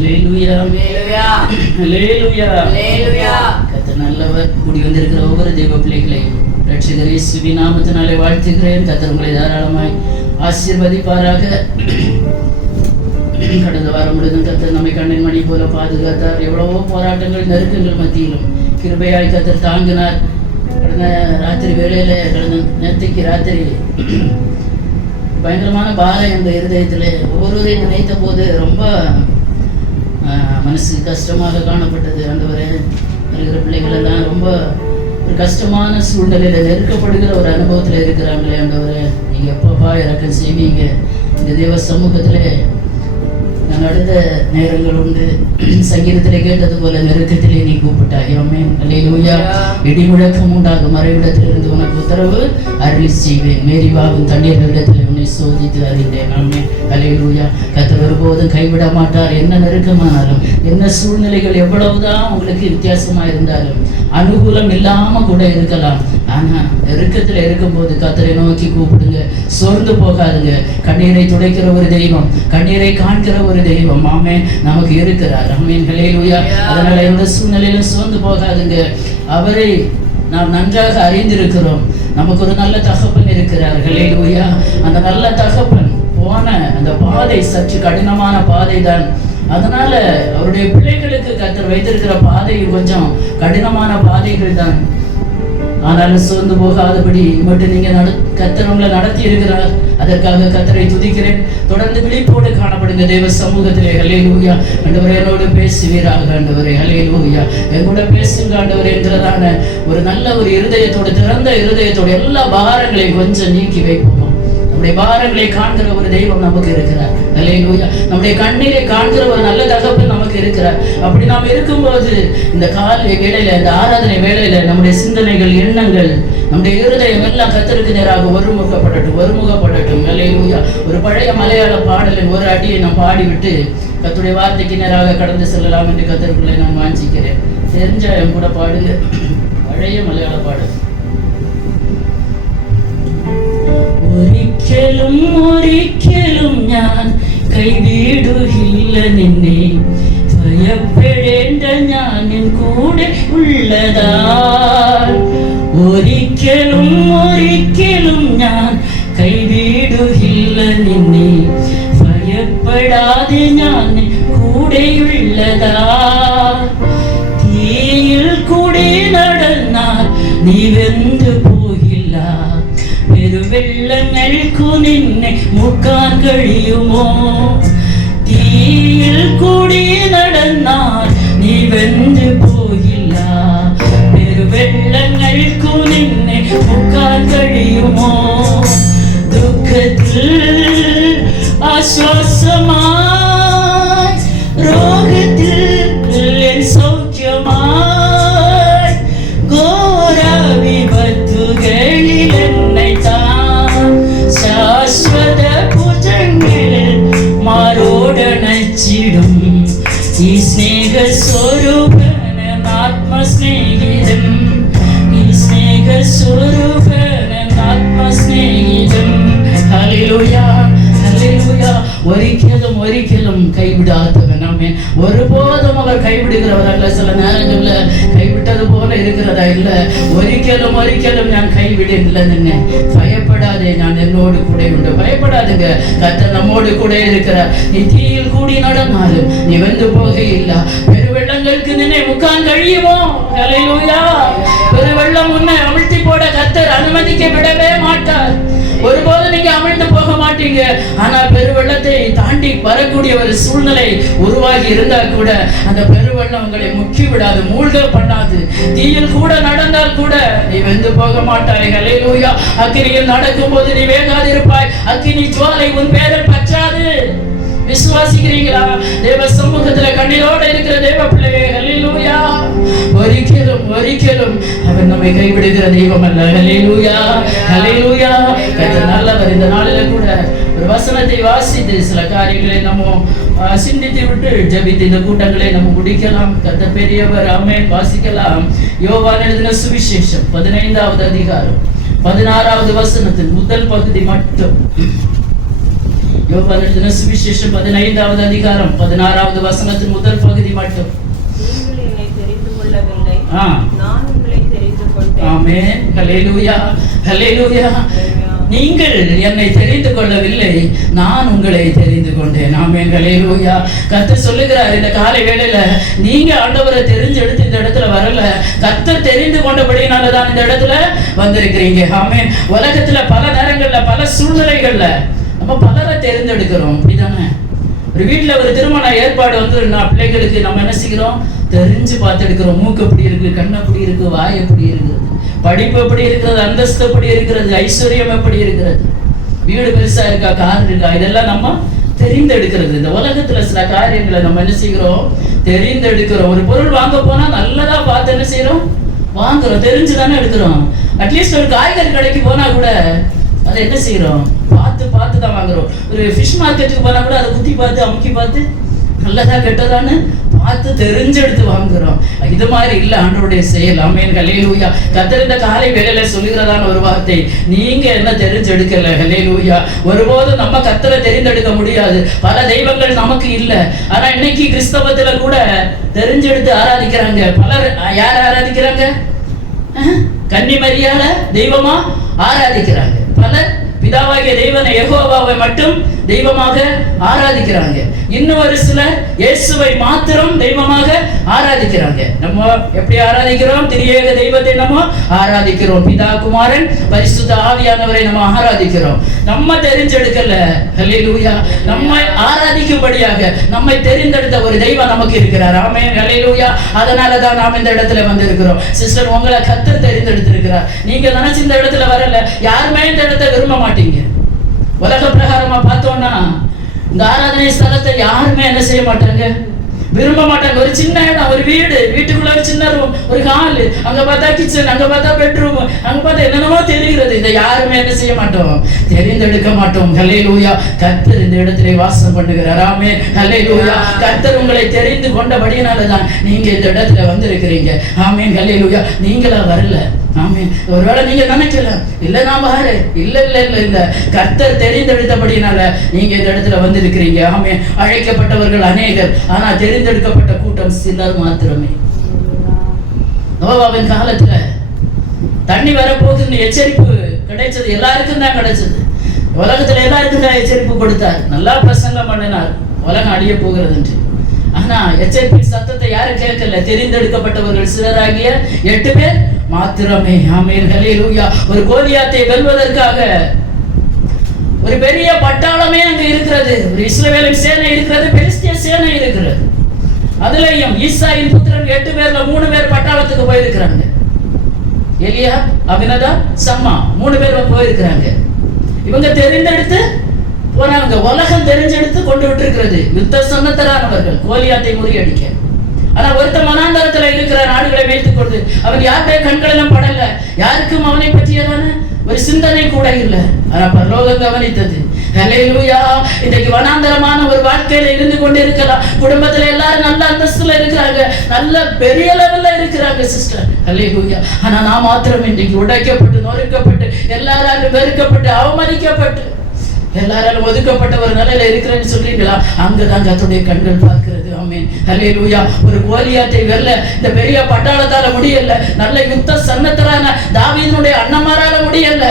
அல்லேலூயா அல்லேலூயா அல்லேலூயா அல்லேலூயா. கர்த்தர் நல்லவர். கூடி வந்திருக்கிற ஒவ்வொரு தெய்வ பிள்ளைகளையும் ரட்சகர் இயேசுவின் நாமத்தினாலே வாழ்த்துகிறேன். கர்த்தர் உங்களை தாராளமாய் ஆசீர்வதிப்பாராக. கடந்த வாரம் முழுவதும் கர்த்தர் நம்மை கண்ணின் மணி போல பாதுகாத்தார். எவ்வளவோ போராட்டங்கள் நெருக்கங்கள் மத்தியிலும் கிருபையாய் கர்த்தர் தாங்கினார். கடந்த ராத்திரி வேளையில நேற்றுக்கு ராத்திரி பயங்கரமான பாரம் என்ற இருதயத்தில் ஒவ்வொருவரையும் நினைத்த போது ரொம்ப மனசு கஷ்டமாக காணப்பட்டது. ஆண்டவரே, இருக்கிற பிள்ளைகள் எல்லாம் ரொம்ப ஒரு கஷ்டமான சூழ்நிலையில நெருக்கப்படுகிற ஒரு அனுபவத்தில் இருக்கிறாங்களே. ஆண்டவரே, நீங்கள் எப்பப்பா இறக்கம் செய்வீங்க? இந்த தேவ சமூகத்திலே நான் அடுத்த நேரங்கள் உண்டு. சங்கீதத்திலே கேட்டது போல நெருக்கத்திலே நீ கூப்பிட்டாய். ஆமென் அல்லேலூயா. இடி முழக்கம் உண்டாகும் மறைவிடத்திலிருந்து உனக்கு உத்தரவு அருளி செய்வேன். மேரிபாவின் தண்ணீர்களிடத்தில் உன்னை சோதித்து அறிந்தேன். ஆமென் அல்லேலூயா. கர்த்தர் ஒருபோதும் கைவிட மாட்டார். என்ன நெருக்கமானாலும், என்ன சூழ்நிலைகள் எவ்வளவுதான் உங்களுக்கு வித்தியாசமா இருந்தாலும், அனுகூலம் இல்லாம கூட இருக்கலாம், ஆனா நெருக்கத்தில் இருக்கும்போது கர்த்தரை நோக்கி கூப்பிடுங்க. சோர்ந்து போகாதுங்க. கண்ணீரை துடைக்கிற ஒரு தெய்வம், கண்ணீரை காண்கிற ஒரு தெய்வம் ஆமென் நமக்கு இருக்கிறார். ஆமென் அல்லேலூயா. அதனால எந்த சூழ்நிலையிலும் சோர்ந்து போகாதுங்க. அவரை நாம் நன்றாக அறிந்திருக்கிறோம். நமக்கு ஒரு நல்ல தகப்பன் இருக்கிறார். அல்லேலூயா. அந்த நல்ல தகப்பன் போன அந்த பாதை சற்று கடினமான பாதை தான். அதனால அவருடைய பிள்ளைகளுக்கு கர்த்தர் வைத்திருக்கிற பாதையும் கொஞ்சம் கடினமான பாதைகள் தான். ஆனாலும் சோர்ந்து போகாதபடி மட்டும் நீங்க கர்த்தர் உங்களை நடத்தி இருக்கிறார். அதற்காக கர்த்தரை துதிக்கிறேன். தொடர்ந்து விழிப்போடு காணப்படுங்க தேவ சமூகத்திலே. அல்லேலூயா. ஆண்டவரே, என்னோடு பேசுவீராக. ஆண்டவரே அல்லேலூயா. எங்கூட பேசுங்க ஆண்டவரே என்கிறதான ஒரு நல்ல ஒரு இருதயத்தோடு, திறந்த இருதயத்தோடு எல்லா பாரங்களையும் கொஞ்சம் நீக்கி வைப்போமா. நம்முடைய பாரங்களை காண்கிற ஒரு தெய்வம் நமக்கு இருக்கிறார். அல்லேலூயா. நம்முடைய கண்ணீரை காண்கிற ஒரு நல்ல தகப்பன் நமக்கு இருக்கிறார். அப்படி நாம் இருக்கும்போது இந்த காலை வேளையில, இந்த ஆராதனை வேளையில நம்முடைய சிந்தனைகள், எண்ணங்கள், நம்முடைய இருதயம் எல்லாம் கர்த்தருக்கு நேராக ஒருமுகப்படட்டும். அல்லேலூயா. ஒரு பழைய மலையாள பாடலின் ஒரு அடியை நாம் பாடிவிட்டு கர்த்தருடைய வார்த்தைக்கு நேராக கடந்து செல்லலாம் என்று கர்த்தருக்குள்ளே நான் வாஞ்சிக்கிறேன். தெரிஞ்ச என் கூட பாடுங்க. பழைய மலையாள பாடல். ഒരിക്കലും ഞാൻ കൈവിടുകില്ല നിന്നെ, ഭയപ്പെടേണ്ട ഞാൻ നിൻ കൂടെ ഉള്ളതാ. ഒരിക്കലും ഞാൻ കൈവിടുകില്ല നിന്നെ, ഭയപ്പെടാതെ ഞാൻ നിൻ കൂടെയുള്ളതാ. തീയിൽ കൂടെ നടന്നാൽ നീ വെന്തു പോകില്ല, പെരുവെള്ളങ്ങൾക്കു നിന്നെ മുക്കാൻ കഴിയുമോ? തീയിൽ കൂടി നടന്നാൽ നീ വെന്തു പോകില്ല, പെരുവെള്ളങ്ങൾക്കു നിന്നെ മുക്കാൻ കഴിയുമോ? ദുഃഖത്തിൽ ആശ്വാസമായി, രോഗത്തിൽ എൻ സൗഖ്യമായി, ഘോര വിപത്തുകളിൽ എന്നെ താൻ ശാശ്വത ഭുജങ്ങളിൽ മാറോടണച്ചിടും. ഈ സ്നേഹസ്വരൂപന് ആത്മസ്നേഹിതം, ഈ സ്നേഹസ്വരൂപന് ആത്മസ്നേഹിതം. ഹല്ലേലൂയാ ஹல்லேலூயா. ஒரிக்கலும் கைவிடாதவன். ஆமென். ஒருபோதும் அவர் கைவிடுகிறவர் அல்ல. சில நேரங்கள்ல கைவிட்டது போல இருக்கிறதா இல்ல. ஒரிக்கலும் நான் கைவிடவில்லை நின்ன. பயப்படாதே, நான் என்னோடு கூட உண்டு. பயப்படாதுங்க, கர்த்தர் நம்மோடு கூட இருக்கிறார். நீ தீயில் கூடி நடந்தாலும் நீ வெந்து போக இல்ல. பெருவெள்ளங்களுக்கு நினை முக்கான் கழியுமோ? ஹல்லேலூயா. பெருவெள்ளம் உன்னை அமிழ்த்தி போட கர்த்தர் அனுமதிக்க விடவே மாட்டார். ஒருபோது நீங்க அமிழ்ந்து போக மாட்டீங்க. ஆனா பெருவெள்ளத்தை தாண்டி வரக்கூடிய ஒரு சூழ்நிலை உருவாகி இருந்தா கூட அந்த பெருவெள்ளம் உங்களை முக்கி விடாது, மூழ்க பண்ணாது. தீயில் கூட நடந்தால் கூட நீ வெந்து போக மாட்டாய். ஹல்லேலூயா. அக்கினியில் நடக்கும் போது நீ வேகாதிருப்பாய், அக்கினி ஜுவாலை உன் பேரில் பற்றாது. விசுவாசிக்கிறீங்களா? தேவ சமூகத்துல கண்ணீரோட இருக்கிற தேவ பிள்ளையே, ஹல்லேலூயா. ஒரிக்கலும் அவர் நம்மை கைவிடுகிற தெய்வம் அல்ல. ஹல்லேலூயா ஹல்லேலூயா. கர்த்தர் நல்லவர். இந்த நாளில கூட ஒரு வசனத்தை வாசித்து சில காரியங்களை நம்ம சிந்தித்து விட்டு ஜெபித்து இந்த கூட்டங்களை நம்ம முடிக்கலாம். கர்த்தர் பெரியவர். ஆமென். வாசிக்கலாம். யோவான் எழுதின சுவிசேஷம் 15வது அதிகாரம் 16வது வசனத்தின் முதல் பகுதி மட்டும். யோவான் எழுதின சுவிசேஷம் 15வது அதிகாரம் 16வது வசனத்தின் முதல் பகுதி மட்டும். நீங்கள் என்னை தெரிந்து கொள்ளவில்லை, ஆ, நான் உங்களை தெரிந்து கொண்டேன். ஆமென். ஹல்லேலூயா, ஹல்லேலூயா. நீங்கள் என்னை தெரிந்து கொள்ளவில்லை, நான் உங்களை தெரிந்து கொண்டேன். ஆமென், ஹல்லேலூயா. கர்த்தர் சொல்லுகிறார் இந்த காலை வேளையில, நீங்க ஆண்டவரை தெரிஞ்செடுத்து இந்த இடத்துல வரல, கர்த்தர் தெரிந்து கொண்டபடினால தான் இந்த இடத்துல வந்திருக்கிறீங்க. ஆமென். உலகத்துல பல நேரங்கள்ல பல சூழ்நிலைகள்ல நம்ம பலரை தெரிந்தெடுக்கிறோம், அப்படிதானே? ஒரு வீட்டுல ஒரு திருமண ஏற்பாடு வந்து பிள்ளைகளுக்கு நம்ம என்ன செய்கிறோம், தெரிஞ்சு பார்த்து எடுக்கிறோம். மூக்கு எப்படி இருக்கு, கண் எப்படி இருக்கு, வாய் எப்படி இருக்கிறது, படிப்பு எப்படி இருக்கிறது, அந்தஸ்து எப்படி இருக்கிறது, ஐஸ்வர்யம் எப்படி இருக்கிறது, வீடு பெருசா இருக்கா, கார் இருக்கா, இதெல்லாம் நம்ம தெரிந்தெடுக்கிறது. இந்த உலகத்துல சில காரியங்களை நம்ம என்ன செய்கிறோம், தெரிந்தெடுக்கிறோம். ஒரு பொருள் வாங்க போனா நல்லதா பார்த்து என்ன செய்யறோம், வாங்குறோம், தெரிஞ்சுதானே எடுக்கிறோம். அட்லீஸ்ட் ஒரு காய்கறி கடைக்கு போனா கூட அதை என்ன செய்யறோம், பார்த்து தான் வாங்குறோம். ஒரு ஃபிஷ் மார்க்கெட்டுக்கு போனா கூட அதை குத்தி பார்த்து அமுக்கி பார்த்து நல்லதா கெட்டதான்னு பார்த்து தெரிஞ்செடுத்து வாங்குறோம். இது மாதிரி இல்ல ஆண்டவருடைய செயல். ஆமென், ஹல்லேலூயா. கர்த்தர் இந்த காலை வேளையில சொல்லுகிறதான ஒரு வார்த்தை, நீங்க என்ன தெரிஞ்செடுக்கல. ஹல்லேலூயா. ஒருபோதும் நம்ம கர்த்தரை தெரிந்தெடுக்க முடியாது. பல தெய்வங்கள் நமக்கு இல்ல. ஆனா இன்னைக்கு கிறிஸ்தவத்துல கூட தெரிஞ்செடுத்து ஆராதிக்கிறாங்க. பலர் யார் ஆராதிக்கிறாங்க? கன்னிமரியால தெய்வமா ஆராதிக்கிறாங்க. பலர் பிதாவாகிய தெய்வனை யெகோவாவை மட்டும் தெய்வமாக ஆராதிக்கிறாங்க. இன்னும் ஒரு சிலர் இயேசுவை மாத்திரம் தெய்வமாக ஆராதிக்கிறாங்க. நம்ம எப்படி ஆராதிக்கிறோம்? திரியேக தெய்வத்தை நம்ம ஆராதிக்கிறோம். பிதா, குமாரன், பரிசுத்த ஆவியானவரை நம்ம ஆராதிக்கிறோம். நம்ம தெரிஞ்செடுக்கல. ஹல்லேலூயா. நம்மை ஆராதிக்கும்படியாக நம்மை தெரிந்தெடுத்த ஒரு தெய்வம் நமக்கு இருக்கிறார். ஆமென், ஹல்லேலூயா. அதனால தான் நாம் இந்த இடத்துல வந்திருக்கிறோம். சிஸ்டர், உங்களை கர்த்தர் தெரிந்தெடுத்திருக்கிறார். நீங்க நினைச்சு இந்த இடத்துல வரல. யாருமே இந்த இடத்தை விரும்ப மாட்டீங்க. உலக பிரகாரமா பார்த்தோம்னா இந்த ஆராதனை ஸ்தலத்தை யாருமே என்ன செய்ய மாட்டாங்க, விரும்ப மாட்டாங்க. ஒரு சின்ன இடம், ஒரு வீடு, வீட்டுக்குள்ள ஒரு சின்ன ரூம், ஒரு ஹால், அங்க பார்த்தா கிச்சன், அங்க பார்த்தா பெட்ரூம், அங்க பார்த்தா என்னென்னமோ தெரிகிறது. இதை யாருமே என்ன செய்ய மாட்டோம், தெரிந்தெடுக்க மாட்டோம். ஹல்லேலூயா. கர்த்தர் இந்த இடத்திலே வாசம் பண்ணுகிறார். ஆமென், ஹல்லேலூயா. கர்த்தர் உங்களை தெரிந்து கொண்டபடியினாலதான் நீங்க இந்த இடத்துல வந்திருக்கிறீங்க. ஆமென், ஹல்லேலூயா. நீங்களா வரல. ஆமென். ஒருவேளை நீங்க நினைக்கல, இல்ல நான் வாரு, இல்ல இல்ல இல்ல இல்ல, கர்த்தர் தெரிந்தெடுத்தபடினால நீங்க இந்த இடத்துல வந்திருக்கிறீங்க. ஆமென். அழைக்கப்பட்டவர்கள் அநேகர், ஆனா தெரிந்தெடுக்கப்பட்ட கூட்டம் சிலர் மாத்திரமே. நோவாவின் காலத்துல தண்ணி வரப்போகுதுன்னு எச்சரிப்பு கிடைச்சது, எல்லாருக்கும் தான் கிடைச்சது. உலகத்துல எல்லாருக்கும் தான் எச்சரிப்பு கொடுத்தார். நல்லா பிரசங்கம் பண்ணினார், உலகம் அழிய போகிறது என்று. ஆனா எச்சரிப்பின் சத்தத்தை யாரும் கேட்கல. தெரிந்தெடுக்கப்பட்டவர்கள் சிலராகிய 8 பேர் மாத்திரமே. ஆமென், ஹல்லேலூயா. ஒரு கோலியாத்தை வெல்வதற்காக ஒரு பெரிய பட்டாளமே அங்க இருக்கிறது. ஒரு இஸ்ரவேலின் சேனை இருக்கிறது, பெலிஸ்திய சேனை இருக்கிறது. அதுலயும் ஈசாயின் புத்திரன் 8 பேர்ல 3 பேர் பட்டாளத்துக்கு போயிருக்கிறாங்க. எலியா, அபினதா, சம்மா 3 பேர் போயிருக்கிறாங்க. இவங்க தெரிந்தெடுத்து போனாங்க. உலகம் தெரிஞ்செடுத்து கொண்டு விட்டு யுத்த சன்னத்தரானவர்கள் கோலியாத்தை முறியடிக்க. ஆனா ஒருத்த மனாந்தரத்துல இருக்கிற நாடுகளை வைத்துக் கொண்டு அவன் யாருடைய கண்களிலும் படல, யாருக்கும் அவனை பற்றியதான ஒரு சிந்தனை கூட இல்லை. ஆனா பரலோகம் கவனித்தது. ஹல்லேலூயா. இன்றைக்கு வனாந்தரமான ஒரு வாழ்க்கையில இருந்து கொண்டு இருக்கலாம். குடும்பத்துல எல்லாரும் நல்ல அந்தஸ்துல இருக்கிறாங்க, நல்ல பெரிய லெவல்ல இருக்கிறாங்க சிஸ்டர். ஹல்லேலூயா. ஆனா நான் மாத்திரம் இன்றைக்கு உடைக்கப்பட்டு, நொறுக்கப்பட்டு, எல்லாராலும் வெறுக்கப்பட்டு, அவமதிக்கப்பட்டு, எல்லாராலும் ஒதுக்கப்பட்ட ஒரு நிலையில இருக்கிறேன்னு சொல்றீங்களா? அங்கதான் கர்த்தருடைய கண்கள் பார்க்கிறது. ஆமென், ஹல்லேலூயா. ஒரு கோலியாத்தை வெல்ல இந்த பெரிய பட்டாளத்தால முடியல. நல்ல யுத்த சன்னத்தரான தாவீதுடைய அண்ணமாரால முடியல.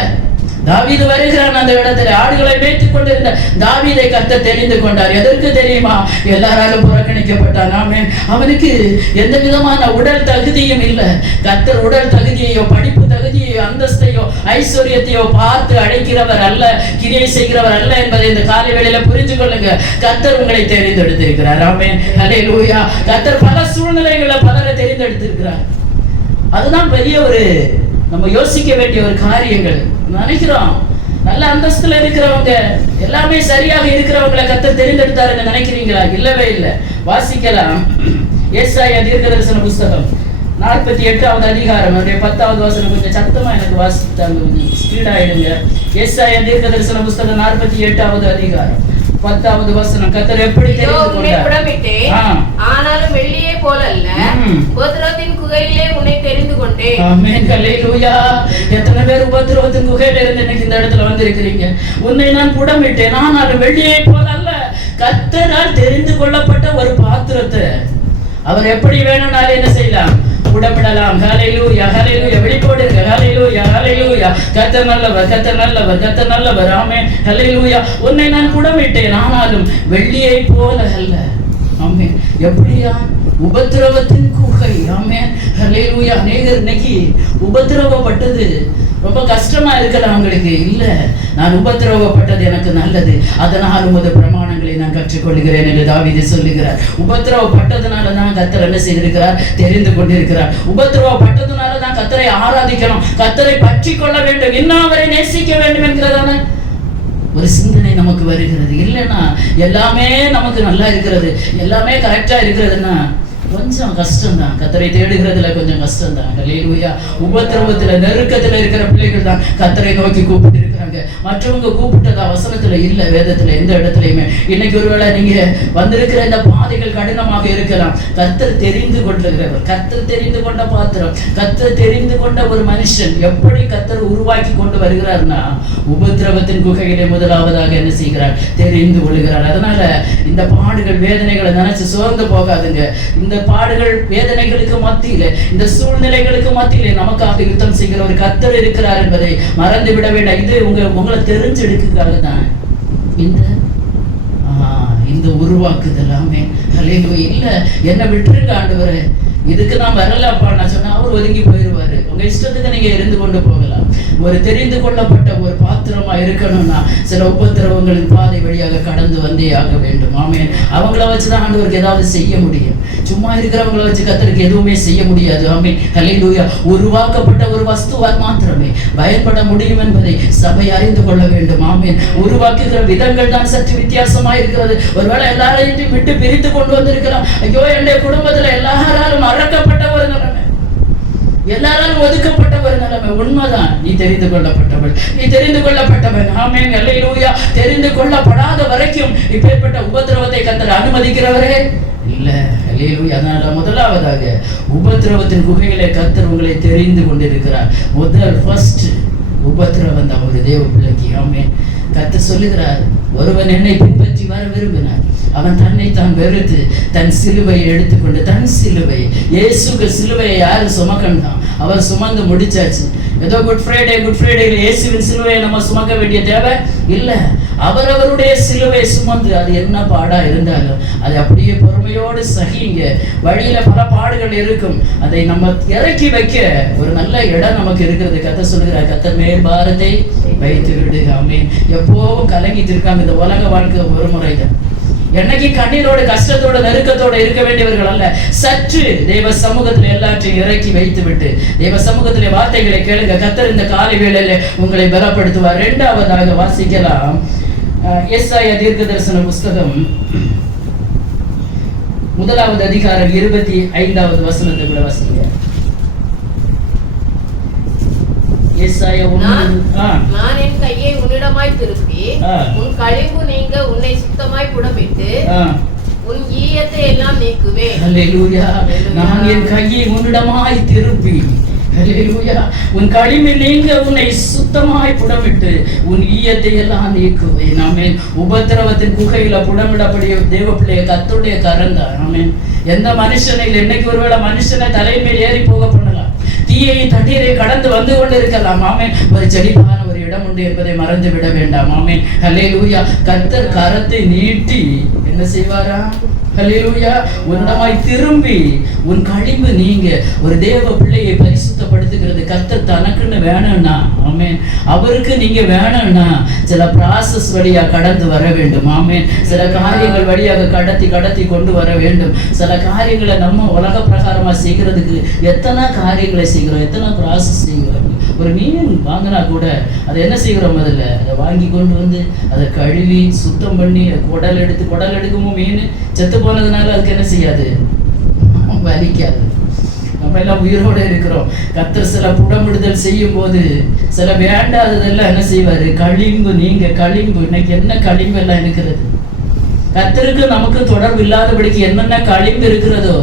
தாவீது வருகிறான் அந்த இடத்துல. ஆடுகளை மேய்த்துக் கொண்டிருந்த தாவீதை கர்த்தர் தெரிந்து கொண்டார். எதற்கு தெரியுமா? எல்லாராலும் புறக்கணிக்கப்பட்டான். ஆமென். அவனுக்கு எந்த விதமான உடல் தகுதியும் இல்லை. கர்த்தர் உடல் தகுதியையோ, படிப்பு தகுதியையோ, அந்தஸ்தையோ, ஐஸ்வர்யத்தையோ பார்த்து அழைக்கிறவர் அல்ல, கிரியை செய்கிறவர் அல்ல என்பதை இந்த காலை வேளையில புரிந்து கொள்ளுங்க. கர்த்தர் உங்களை தெரிந்தெடுத்திருக்கிறார். ஆமென், ஹல்லேலூயா. கர்த்தர் பல சூழ்நிலைகளை பலரை தெரிந்தெடுத்திருக்கிறார். அதுதான் பெரிய ஒரு நம்ம யோசிக்க வேண்டிய ஒரு காரியங்கள். நினைக்கிறோம் நல்ல அந்தஸ்துல இருக்கிறவங்க, எல்லாமே சரியாக இருக்கிறவங்களை கர்த்தர் தெரிந்தெடுத்தாருன்னு நினைக்கிறீங்களா? இல்லவே இல்லை. வாசிக்கலாம். ஏசாயா தீர்க்கதரிசன புஸ்தகம் 48வது அதிகாரம் 10வது வசனம். கொஞ்சம் சத்தமா எனக்கு வாசித்தாங்க, கொஞ்சம் ஸ்பீட் ஆயிடுங்க. ஏசாயா தீர்க்கதரிசன புஸ்தகம் 48வது அதிகாரம் 10வது வசனம். கர்த்தர் எப்படி ஆனாலும் வெள்ளியே போல அல்ல, கோத்திரத்தின் குகையிலே உன்னை தெரிந்து கொண்டேன். கொண்டேன். ஆமென், ஹல்லேலூயா. எத்தனை பேர் உபத்திரவத்தின் குகையில இருந்து இன்னைக்கு இந்த இடத்துல வந்திருக்கிறீங்க. உன்னை நான் புடமிட்டேன், ஆனாலும் வெள்ளியை போல அல்ல. கர்த்தரால் தெரிந்து கொள்ளப்பட்ட ஒரு பாத்திரத்தை அவர் எப்படி வேணும்னாலும் என்ன செய்யலாம், புடமிடலாம். ஹல்லேலூயா, ஹல்லேலூயா. வெளிப்போடு இருக்கு. ஹல்லேலூயா, ஹல்லேலூயா. கர்த்தர் நல்லவர், கர்த்தர் நல்லவர், கர்த்தர் நல்லவர். ஆமென், ஹல்லேலூயா. உன்னை நான் புடமிட்டேன், ஆனாலும் வெள்ளியை போல அல்ல. ஆமென். எப்படியா? உபத்திரவத்தின் குகை. ஆமென், ஹல்லேலூயா. அநேகர் இன்னைக்கு உபத்திரவப்பட்டது ரொம்ப கஷ்டமா இருக்கலாம் உங்களுக்கு. இல்ல, நான் உபத்திரவப்பட்டது எனக்கு நல்லது, அதனால் உமது பிரமாணங்களை நான் கற்றுக்கொள்கிறேன் என்று தாவீது சொல்லுகிறார். உபத்திரவப்பட்டதுனால தான் கர்த்தர் என்ன செய்திருக்கிறார், தெரிந்து கொண்டிருக்கிறார். உபத்திரவப்பட்டதுனால தான் கர்த்தரை ஆராதிக்கணும், கர்த்தரை பற்றி கொள்ள வேண்டும், இன்னும் அவரை நேசிக்க வேண்டும் என்கிறதான ஒரு சிந்தனை நமக்கு வருகிறது. இல்லைன்னா எல்லாமே நமக்கு நல்லா இருக்கிறது, எல்லாமே கரெக்டா இருக்கிறதுன்னா கொஞ்சம் கஷ்டம்தான். கர்த்தரை தேடுகிறதுல கொஞ்சம் கஷ்டம்தான். ஹல்லேலூயா. உபத்திரவத்துல நெருக்கத்துல இருக்கிற பிள்ளைகள் தான் கர்த்தரை நோக்கி கூப்பிட்டு இருக்கிறாங்க. மற்றவங்க கூப்பிட்டதா வசனத்துல இல்ல, வேதத்துல எந்த இடத்துலயுமே. இன்னைக்கு ஒருவேளை நீங்க வந்திருக்கிற இந்த பாதைகள் கடினமாக இருக்கலாம். கர்த்தர் தெரிந்து கொண்டிருக்கிறவர், கர்த்தர் தெரிந்து கொண்ட பாத்திரம், கர்த்தர் தெரிந்து கொண்ட ஒரு மனுஷன் எப்படி கர்த்தர் உருவாக்கி கொண்டு வருகிறார்னா, உபத்திரவத்தின் குகையிலே முதலாவதாக என்ன செய்கிறார், தெரிந்து கொள்கிறார். அதனால இந்த பாடுகள் வேதனைகளை நினைச்சு சோர்ந்து போகாதுங்க. இந்த பாடுகள் வேதனைகளுக்கு மத்தியில, இந்த சூழ்நிலைகளுக்கு மத்தியிலே நமக்காக யுத்தம் செய்கிற ஒரு கர்த்தர் இருக்கிறார் என்பதை மறந்து விட வேண்டாம். இது உங்களை தெரிஞ்செடுக்கிறதுக்காக தான் இந்த உருவாக்குதல். ஆமென், ஹல்லேலூயா. இல்ல, என்ன விட்டுருங்க ஆண்டவரே, இதுக்கு நான் வரலப்பா நான் சொன்னா அவர் ஒதுங்கி போயிடுவாரு. உங்க இஷ்டத்துக்கு நீங்க இருந்து கொண்டு போகலாம். ஒரு தெரிந்து கொள்ளப்பட்ட ஒரு பாத்திரமா இருக்கணும்னா சில உபத்திரவங்களின் பாதை வழியாக கடந்து வந்தே ஆக வேண்டும். ஆமென். அவங்கள வச்சுதான் ஆண்டவருக்கு ஏதாவது செய்ய முடியும். சும்மா இருக்கிறவங்கள வச்சு கர்த்தருக்கு எதுவுமே செய்ய முடியாது. ஆமென், ஹல்லேலூயா. உருவாக்கப்பட்ட ஒரு வஸ்துவால் மாத்திரமே பயன்பட முடியும் என்பதை சபை அறிந்து கொள்ள வேண்டும். ஆமென். உருவாக்குகிற விதங்கள் தான் சற்று வித்தியாசமா இருக்கிறது. ஒருவேளை எல்லாரையும் விட்டு பிரித்து கொண்டு வந்திருக்கலாம். ஐயோ, என்னுடைய குடும்பத்துல எல்லாராலும் மறக்கப்பட்ட ஒரு நிலைமை, எல்லாராலும் ஒதுக்கப்பட்ட ஒரு நிலைமை. உண்மைதான். நீ தெரிந்து கொள்ளப்பட்டவள், நீ தெரிந்து கொள்ளப்பட்டவன். ஆமென், ஹல்லேலூயா. தெரிந்து கொள்ளப்படாத வரைக்கும் இப்பேற்பட்ட உபத்திரவத்தை கர்த்தர் அனுமதிக்கிறவரே இல்ல. ஹல்லேலூயா. அதனால முதலாவதாக உபத்திரவத்தின் குகையிலே கர்த்தர் உங்களை தெரிந்து கொண்டிருக்கிறார். ஃபர்ஸ்ட் உபத்திரவம் தான் ஒரு தேவ பிள்ளைக்கு. ஆமென். கர்த்தர் சொல்லுகிறார், ஒருவன் என்னை பின்பற்றி வர விரும்பினார், அவன் தன்னை தான் வெறுத்து தன் சிலுவையை எடுத்துக்கொண்டு, தன் சிலுவை, இயேசுக்கு சிலுவையை யாரு சுமக்கணும், அவர் சுமந்து முடிச்சாச்சு. ஏதோ குட் ஃப்ரைடேல இயேசுவின் சிலுவையை நம்ம சுமக்க வேண்டிய தேவை இல்ல. அவரவருடைய சிலுவை சுமந்து, அது என்ன பாடா இருந்தாலும் அது அப்படியே பொறுமையோடு சகிங்க. வழியில பல பாடுகள் இருக்கும், அதை நம்ம இறக்கி வைக்க ஒரு நல்ல இடம் நமக்கு இருக்கிறது. கர்த்தர் சொல்லுகிறார், கர்த்தர் மேல் பாரத்தை வைத்து விடு. ஆமென். எப்போவும் கலங்கிட்டு இருக்காங்க. இந்த உலக வாழ்க்கை ஒரு முறைதான். என்னைக்கு கண்ணீரோட கஷ்டத்தோட நெருக்கத்தோட இருக்க வேண்டியவர்கள் அல்ல. சற்று தேவ சமூகத்தில் எல்லாற்றையும் இறக்கி வைத்து விட்டு தேவ சமூகத்திலே வார்த்தைகளை கேளுங்க. கர்த்தர் இந்த காலை வேளையில உங்களை பலப்படுத்துவார். இரண்டாவதாக வாசிக்கலாம், எஸ்ஐயா தீர்க்க தரிசன புஸ்தகம் 1வது அதிகாரம் 25வது வசனத்தை கூட வாசிங்க. நான் என் கையை உன்னிடமாய் திருப்பி உன் கழிவு நீங்க உன்னை சுத்தமாய் புடமிட்டு உன் ஈயத்தை எல்லாம் நீக்குவேன். ஹல்லேலூயா. நான் என் கையை உன்னிடமாய் திருப்பி, ஹல்லேலூயா, உன் கழிவு நீங்க உன்னை சுத்தமாய் புடமிட்டு உன் ஈயத்தை எல்லாம் நீக்குவேன். ஆமென். உபத்திரவத்தின் குகையில புடமிடப்படிய தேவ பிள்ளைய கர்த்தருடைய கரந்தான். ஆமென். எந்த மனுஷனையில் என்னைக்கு ஒருவேளை மனுஷனை தலைமையில் ஏறி போக பண்ணலாம், தீயை தண்ணீரை கடந்து வந்து கொண்டு இருக்கலாம். ஆமென். ஒரு செழிப்பான ஒரு இடம் உண்டு என்பதை மறந்து விட வேண்டாம். ஆமென், ஹல்லேலூயா. கர்த்தர் கரத்தை நீட்டி என்ன செய்வாரா? ஹல்லேலூயா. உன்னமாய் திரும்பி உன் கழிவு நீங்க. ஒரு தேவ பிள்ளையை பரிசுத்தப்படுத்துகிறது கர்த்தர் தனக்குன்னு வேணும்னா, ஆமென், அவருக்கு நீங்க வேணும்னா சில ப்ராசஸ் வழியா கடந்து வர வேண்டும். ஆமென். சில காரியங்கள் வழியாக கடத்தி கொண்டு வர வேண்டும். சில காரியங்களை நம்ம உலக பிரகாரமா செய்கிறதுக்கு எத்தனை காரியங்களை செய்கிறோம், எத்தனை ப்ராசஸ் செய்கிறோம். ஒரு மீன் வாங்கினா கூட அதை என்ன செய்கிறோம், முதல்ல அதை வாங்கி கொண்டு வந்து அதை கழுவி சுத்தம் பண்ணி குடல் எடுக்குமோ மீன் செத்து போனதுனால அதுக்கு என்ன செய்யாது, வலிக்காது. நம்ம எல்லாம் உயிரோடு இருக்கிறோம். கர்த்தர் சில புடமிடுதல் செய்யும் போது சில வேண்டாததெல்லாம் என்ன செய்வாரு, களிம்பு நீங்க களிம்பு. இன்னைக்கு என்ன களிம்பு எல்லாம் இருக்கிறது, கர்த்தருக்கு நமக்கு தொடர்பு இல்லாதபடிக்கு என்னென்ன களிம்பு இருக்கிறதோ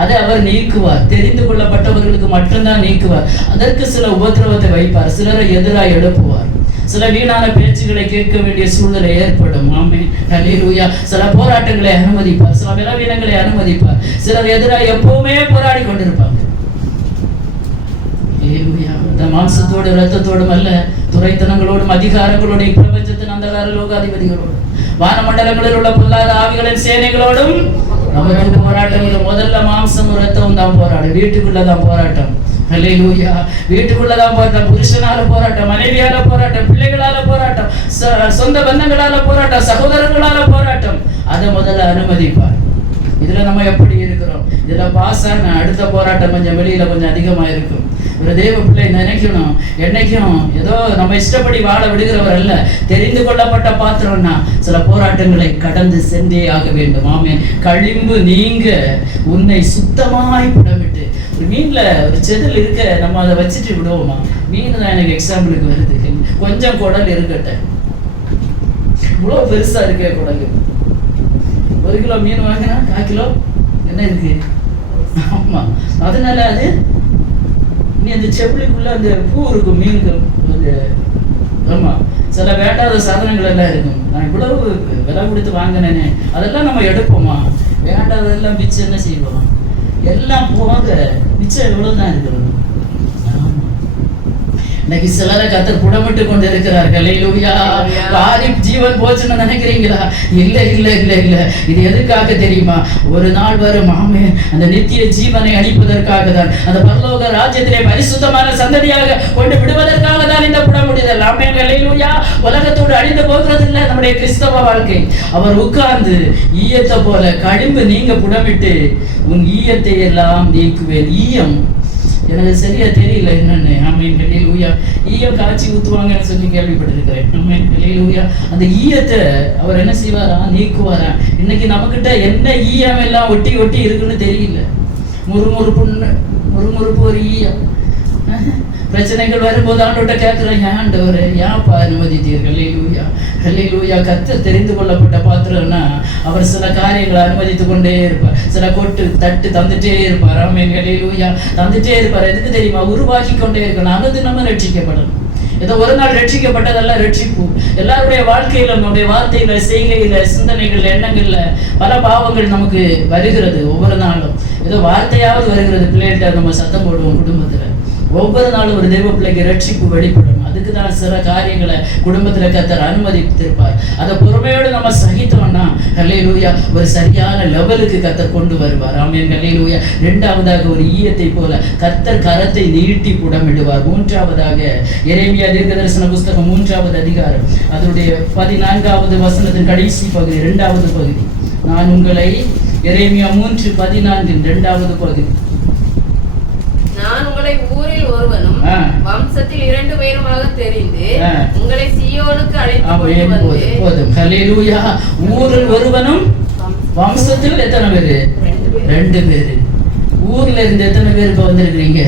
அதை அவர் நீக்குவார். தெரிந்து கொள்ளப்பட்டவர்களுக்கு மட்டும்தான் நீக்குவார். அதற்கு சில உபத்திரவத்தை வைப்பார். சிலரை எதிராக எழுப்புவார். சில வீணான பேச்சுகளை கேட்க வேண்டிய சூழ்நிலை ஏற்படும். ஆமென், ஹல்லேலூயா. சில போராட்டங்களை அனுமதிப்பார். சில பலவீனங்களை அனுமதிப்பார். சிலர் எதிராக எப்பவுமே போராடி கொண்டிருப்பாங்க. ஹல்லேலூயா. இந்த மாம்சத்தோடு இரத்தத்தோடும் அல்ல, துரைத்தனங்களோடும் அதிகாரங்களோடும் இப்பிரபஞ்சத்தின் அந்தகார லோகாதிபதிகளோடும் வானமண்டலங்களில் உள்ள பொல்லாத ஆவிகளின் சேனைகளோடும் நமக்கு போராட்டம். முதல்ல மாம்சம் இரத்தம் தான் போராடும். வீட்டுக்குள்ளதான் போராட்டம். ஹல்லேலூயா. வீட்டுக்குள்ளதான் போராட்டம். புருஷனால போராட்டம், மனைவியால போராட்டம், பிள்ளைகளால போராட்டம், சொந்த பந்தங்களால போராட்டம், சகோதரர்களால போராட்டம். அதை முதல்ல அனுமதிப்பார். இதுல நம்ம எப்படி இருக்கிறோம்? இதுல பாஸ் ஆன அடுத்த போராட்டம் கொஞ்சம் வெளியில கொஞ்சம் அதிகமா இருக்கும். ஒரு தேவ பிள்ளை நினைக்கணும், என்னைக்கும் ஏதோ நம்ம இஷ்டப்படி வாழ விடுகிறவர் அல்ல. தெரிந்து கொள்ளப்பட்ட பாத்திரம்னா சில போராட்டங்களை கடந்து சென்றே ஆக வேண்டும். ஆமென். களிம்பு நீங்க உன்னை சுத்தமாய் புடமிட்டு. ஒரு மீன்ல ஒரு செதில் இருக்க நம்ம அதை வச்சுட்டு விடுவோமா? மீன் தான் எனக்கு எக்ஸாம்பிளுக்கு வருது. கொஞ்சம் குடல் இருக்கட்டும், இவ்வளவு பெருசா இருக்க குடல். 1 கிலோ மீன் வாங்கினா 1/4 கிலோ என்ன இருக்கு? ஆமா, அதனால அது நீ அந்த செவிலிக்குள்ள அந்த பூ இருக்கும் மீன்கள். ஆமா, சில வேண்டாத சாதனங்கள் எல்லாம் இருக்கும். நான் இவ்வளவு விலை கொடுத்து வாங்கினேனே, அதெல்லாம் நம்ம எடுப்போமா? வேண்டாததெல்லாம் மிச்சம் என்ன செய்வோம்? எல்லாம் போக மிச்சம் எவ்வளவுதான் இருக்கிறது. இன்னைக்கு சிலரை கர்த்தர் புடமிட்டு கொண்டு இருக்கிறார்கள். ஹல்லேலூயா. பாதி ஜீவன் போச்சுன்னு நினைக்கிறீங்களா? இல்ல இல்ல இல்ல இல்ல. இது எதுக்காக தெரியுமா? ஒரு நாள் வரும், ஆமே, அந்த நித்திய ஜீவனை அளிப்பதற்காக தான், அந்த பரலோக ராஜ்யத்திலே பரிசுத்தமான சந்ததியாக கொண்டு விடுவதற்காக தான் இந்த புடமுடிதல். ஆமே, ஹல்லேலூயா. உலகத்தோடு அழிந்து போகிறது இல்லை நம்முடைய கிறிஸ்தவ வாழ்க்கை. அவர் உட்கார்ந்து ஈயத்தை போல களிம்பு நீங்க புடமிட்டு உன் ஈயத்தை எல்லாம் நீக்குவேன். ஈயம் எனக்கு சரியா தெரியல என்னன்னு. ஆமென், ஹல்லேலூயா. ஈயம் காய்ச்சி ஊத்துவாங்கன்னு சொல்லி கேள்விப்பட்டிருக்கிறேன். ஆமென், ஹல்லேலூயா. அந்த ஈயத்தை அவர் என்ன செய்வாரா? நீக்குவாரா. இன்னைக்கு நம்மகிட்ட என்ன ஈயம் எல்லாம் ஒட்டி ஒட்டி இருக்குன்னு தெரியல. முறுமுறுப்பு ஒரு ஈயம். பிரச்சனைகள் வரும்போது ஆண்டவர்கிட்ட கேட்கிறேன், ஆண்டவரே ஏன்ப்பா அனுமதித்தீர்கள்? ஹல்லேலூயா. ஹல்லேலூயா. கர்த்தர் தெரிந்து கொள்ளப்பட்ட பாத்திரம்னா அவர் சில காரியங்களை அனுமதித்து கொண்டே இருப்பார். சில கொட்டு தட்டு தந்துட்டே இருப்பார். ஆமென், ஹல்லேலூயா. தந்துட்டே இருப்பார். எதுக்கு தெரியுமா? உருவாக்கி கொண்டே இருக்கணும். அனுதினமும் ரட்சிக்கப்படணும். ஏதோ ஒரு நாள் ரட்சிக்கப்பட்டதெல்லாம் ரட்சிப்பு. எல்லாருடைய வாழ்க்கையில, நம்முடைய வார்த்தையில, செய்கையில, சிந்தனைகள், எண்ணங்கள்ல பல பாவங்கள் நமக்கு வருகிறது. ஒவ்வொரு நாளும் ஏதோ வார்த்தையாவது வருகிறது. பிள்ளைகிட்ட நம்ம சத்தம் போடுவோம். குடும்பத்துல ஒவ்வொரு நாளும் ஒரு தெய்வ பிள்ளைக்கு ரட்சிப்பு வெளிப்படணும். அதுக்கு தான் சில காரியங்களை குடும்பத்துல கர்த்தர் அனுமதித்திருப்பார். அதை பொறுமையோடு நம்ம சகித்தோம்னா ஹல்லேலூயா ஒரு சரியான லெவலுக்கு கர்த்தர் கொண்டு வருவார். ஆமென், ஹல்லேலூயா. 2வதாக ஒரு ஈயத்தை போல கர்த்தர் கரத்தை நீட்டி புடமிடுவார். 3வதாக எரேமியா தீர்க்கதரிசன புஸ்தகம் 3வது அதிகாரம் அதனுடைய 14வது வசனத்தின் கடைசி பகுதி, 2வது பகுதி. நான் உங்களை எரேமியா 3:14 2வது பகுதி. நான் உங்களை ஊரில் ஒருவனும் வம்சத்தில் 2 பேருமாக தெரிந்து உங்களை சீயோனுக்கு அழைத்து போதும். ஹல்லேலூயா. ஊரில் ஒருவனும் வம்சத்தில் எத்தனை பேரு? 2 பேரு. ஊர்ல இருந்து எத்தனை பேருக்கு வந்திருக்கிறீங்க?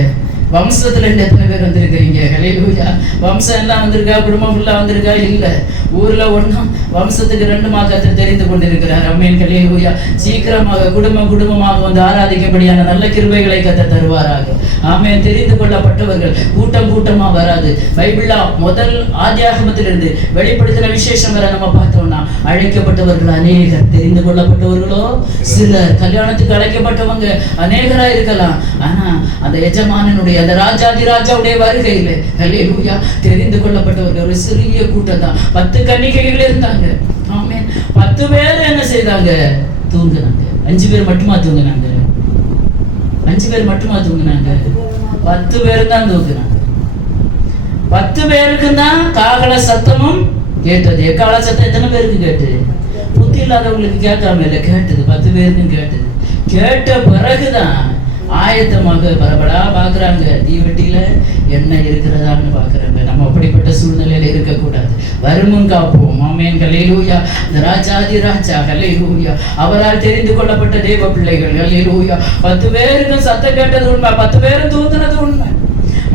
வம்சத்துல இருந்து எத்தனை பேர் வந்திருக்கிறீங்க? ஹல்லேலூயா. வம்சம் எல்லாம் வந்திருக்கா? குடும்பம் ஃபுல்லா வந்திருக்கா? இல்ல. ஊர்ல ஒண்ணும், வம்சத்துக்கு 2 கர்த்தர் தெரிந்து கொண்டிருக்கிறார். ஆமென், ஹல்லேலூயா. சீக்கிரமாக குடும்பமாக வந்து ஆராதிக்கபடியான நல்ல கிருபைகளை கர்த்தர் தருவாராக. ஆமென். தெரிந்து கொள்ளப்பட்டவர்கள் கூட்டமா வராது. பைபிள்ல முதல் ஆதியாகமத்திலிருந்து வெளிப்படுத்தின விசேஷம் வரை நம்ம பார்த்தோம்னா அழைக்கப்பட்டவர்கள் அநேகர், தெரிந்து கொள்ளப்பட்டவர்களோ சிலர். கல்யாணத்துக்கு அழைக்கப்பட்டவங்க அநேகரா இருக்கலாம். ஆனா அந்த எஜமானனுடைய, அந்த ராஜாதிராஜாவுடைய வருகையில ஹல்லேலூயா தெரிந்து கொள்ளப்பட்டவர்கள் ஒரு சிறிய கூட்டம் தான். 10 கன்னிகைகள் இருந்தாங்க. ஆமென். 10 பேர் என்ன செய்தாங்க? தூங்குனாங்க. 5 பேர் மட்டுமா தூங்குனாங்க? 5 பேர் மட்டுமா தூங்குனாங்க? 10 பேர் தான் தூங்குனாங்க. 10 பேருக்கு தான் காகல சத்தமும் கேட்டது. எக்கால சத்தம் எத்தனை பேருக்கு கேட்டது? புத்தி இல்லாதவங்களுக்கு கேட்காம இல்லை, கேட்டது. 10 பேருக்கும் கேட்டது. கேட்ட பிறகுதான் ஆயத்தமாக பரபரா பாக்குறாங்க. தீவெட்டியில என்ன இருக்கிறதான்னு பாக்குறாங்க. நம்ம அப்படிப்பட்ட சூழ்நிலையில இருக்கக்கூடாது. வருமுன் காப்போம். ஆமென், ஹல்லேலூயா. இந்த ராஜாதி ராஜா ஹல்லேலூயா அவரால் தெரிந்து கொள்ளப்பட்ட தேவ பிள்ளைகள் ஹல்லேலூயா. 10 பேருக்கும் சத்தம் கேட்டது உண்மை. 10 பேரும் தூங்குனது உண்மை.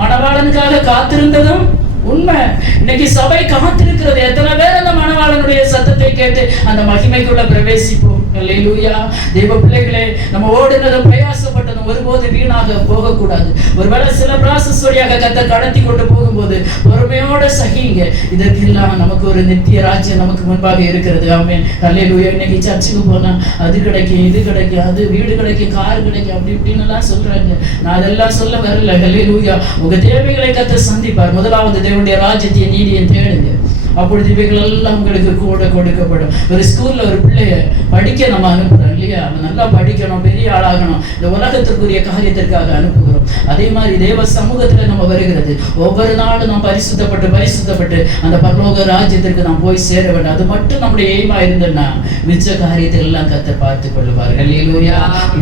மணவாளனுக்காக காத்திருந்ததும் உண்மை. இன்னைக்கு சபை காத்திருக்கிறது. எத்தனை பேர் அந்த மணவாளனுடைய சத்தத்தை கேட்டு அந்த மகிமைக்குள்ள பிரவேசிப்போம்? அல்லேலூயா. தேவ பிள்ளைகளே, நம்ம ஓடுனதும் பிரயாசப்பட்டதும் ஒருபோது வீணாக போகக்கூடாது. ஒருவேளை சில ப்ராசஸ் வழியாக கர்த்தர் கடத்தி கொண்டு போகும்போது பொறுமையோட சகிங்க. இதற்கெல்லாம் நமக்கு ஒரு நித்திய ராஜ்யம் நமக்கு முன்பாக இருக்கிறது. ஆமென். அல்லேலூயா. இன்னைக்கு சர்ச்சுக்கு போனா அது கிடைக்கும், இது கிடைக்கும், அது வீடு கிடைக்கும், கார் கிடைக்கும், அப்படி இப்படின்னு எல்லாம் சொல்றாங்க. நான் அதெல்லாம் சொல்ல வரல. அல்லேலூயா. உங்க தேவைகளை கர்த்தர் சந்திப்பார். முதலாவது தேவனுடைய ராஜ்யத்தையும் நீதியையும் தேடுங்க, அப்பொழுது இவைகள் எல்லாம் உங்களுக்கு கூட கொடுக்கப்படும். ஒரு ஸ்கூல்ல ஒரு பிள்ளைய படிக்க நம்ம அனுப்புறோம் இல்லையா? அவன் நல்லா படிக்கணும், பெரிய ஆளாகணும், இந்த உலகத்திற்குரிய காரியத்திற்காக அனுப்புகிறோம். அதே மாதிரி தேவ சமூகத்துல நம்ம வருகிறது. ஒவ்வொரு நாளும் நாம் பரிசுத்தப்பட்டு அந்த பரலோக ராஜ்யத்திற்கு நாம் போய் சேர வேண்டும். அது மட்டும் நம்முடைய எய்மா இருந்ததுன்னா மிச்ச காரியத்தை எல்லாம் கர்த்தர் பார்த்துக் கொள்வார்கள். அல்லேலூயா.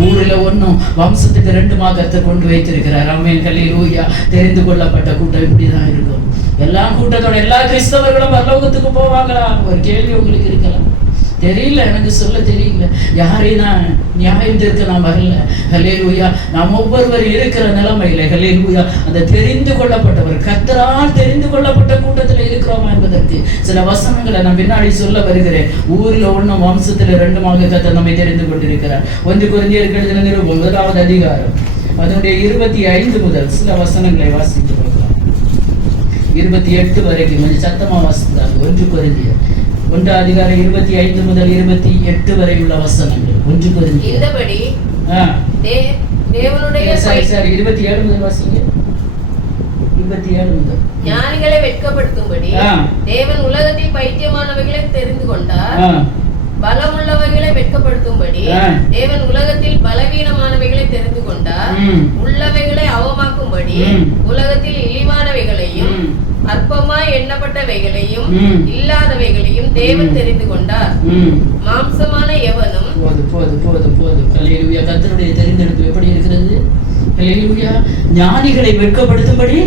ஊரில் ஒன்றும் வம்சத்துக்கு 2 கர்த்தர் கொண்டு வைத்திருக்கிறார். ஆமென். அல்லேலூயா. தெரிந்து கொள்ளப்பட்ட கூட்டம் இப்படிதான் இருக்கும். எல்லா கூட்டத்தோட எல்லா கிறிஸ்தவர்களும் பரலோகத்துக்கு போவாங்களா? ஒரு கேள்வி உங்களுக்கு இருக்கலாம். தெரியல, எனக்கு சொல்ல தெரியல. யாரையும் நான் நியாயம் தீர்க்க நான் வரல. அல்லேலூயா. நாம் ஒவ்வொருவரும் இருக்கிற நிலைமையில அல்லேலூயா அந்த தெரிந்து கொள்ளப்பட்டவர், கர்த்தரால் தெரிந்து கொள்ளப்பட்ட கூட்டத்தில் இருக்கிறோமா என்பதற்கு சில வசனங்களை நான் பின்னாடி சொல்ல வருகிறேன். ஊரில் 1 வம்சத்துல 2 கர்த்தர் நம்மை தெரிந்து கொண்டிருக்கிறார். 1 கொரிந்தியருக்கு எழுதின நிருபம் 1 அதிகாரம் அதனுடைய 25 முதல் சில வசனங்களை வாசித்து பார்க்கலாம். 28 வரைக்கும் கொஞ்சம் சத்தமா வாசித்தாங்க. 1 கொரிந்தியர் 1 அதிகாரம் 25 முதல் 28 வரை உள்ள வசனங்கள். 1 கொரிந்தியர் இந்தபடி தேவனுடைய 27 முதல் வாசிங்க. 27 முதல். ஞானிகளை வெட்கப்படுத்தும்படி தேவன் உலகத்தில் பைத்தியமானவைகளை தெரிந்து கொண்டார். பலமுள்ளவைகளை வெட்கப்படுத்தும்படி தேவன் உலகத்தில் பலவீனமானவைகளை தெரிந்து கொண்டார். உள்ளவைகளை அவமாக்கும்படி உலகத்தில் இழிவானவைகளையும் அற்பமாய் எண்ணப்பட்டவைகளையும் இல்லாதவைகளையும் தேவன் தெரிந்து கொண்டார். மாம்சமான எவனும் போது அல்லேலூயா. கர்த்தருடைய தெரிந்தெடுப்பு எப்படி இருக்கிறது? அல்லேலூயா. ஞானிகளை வெட்கப்படுத்தும்படி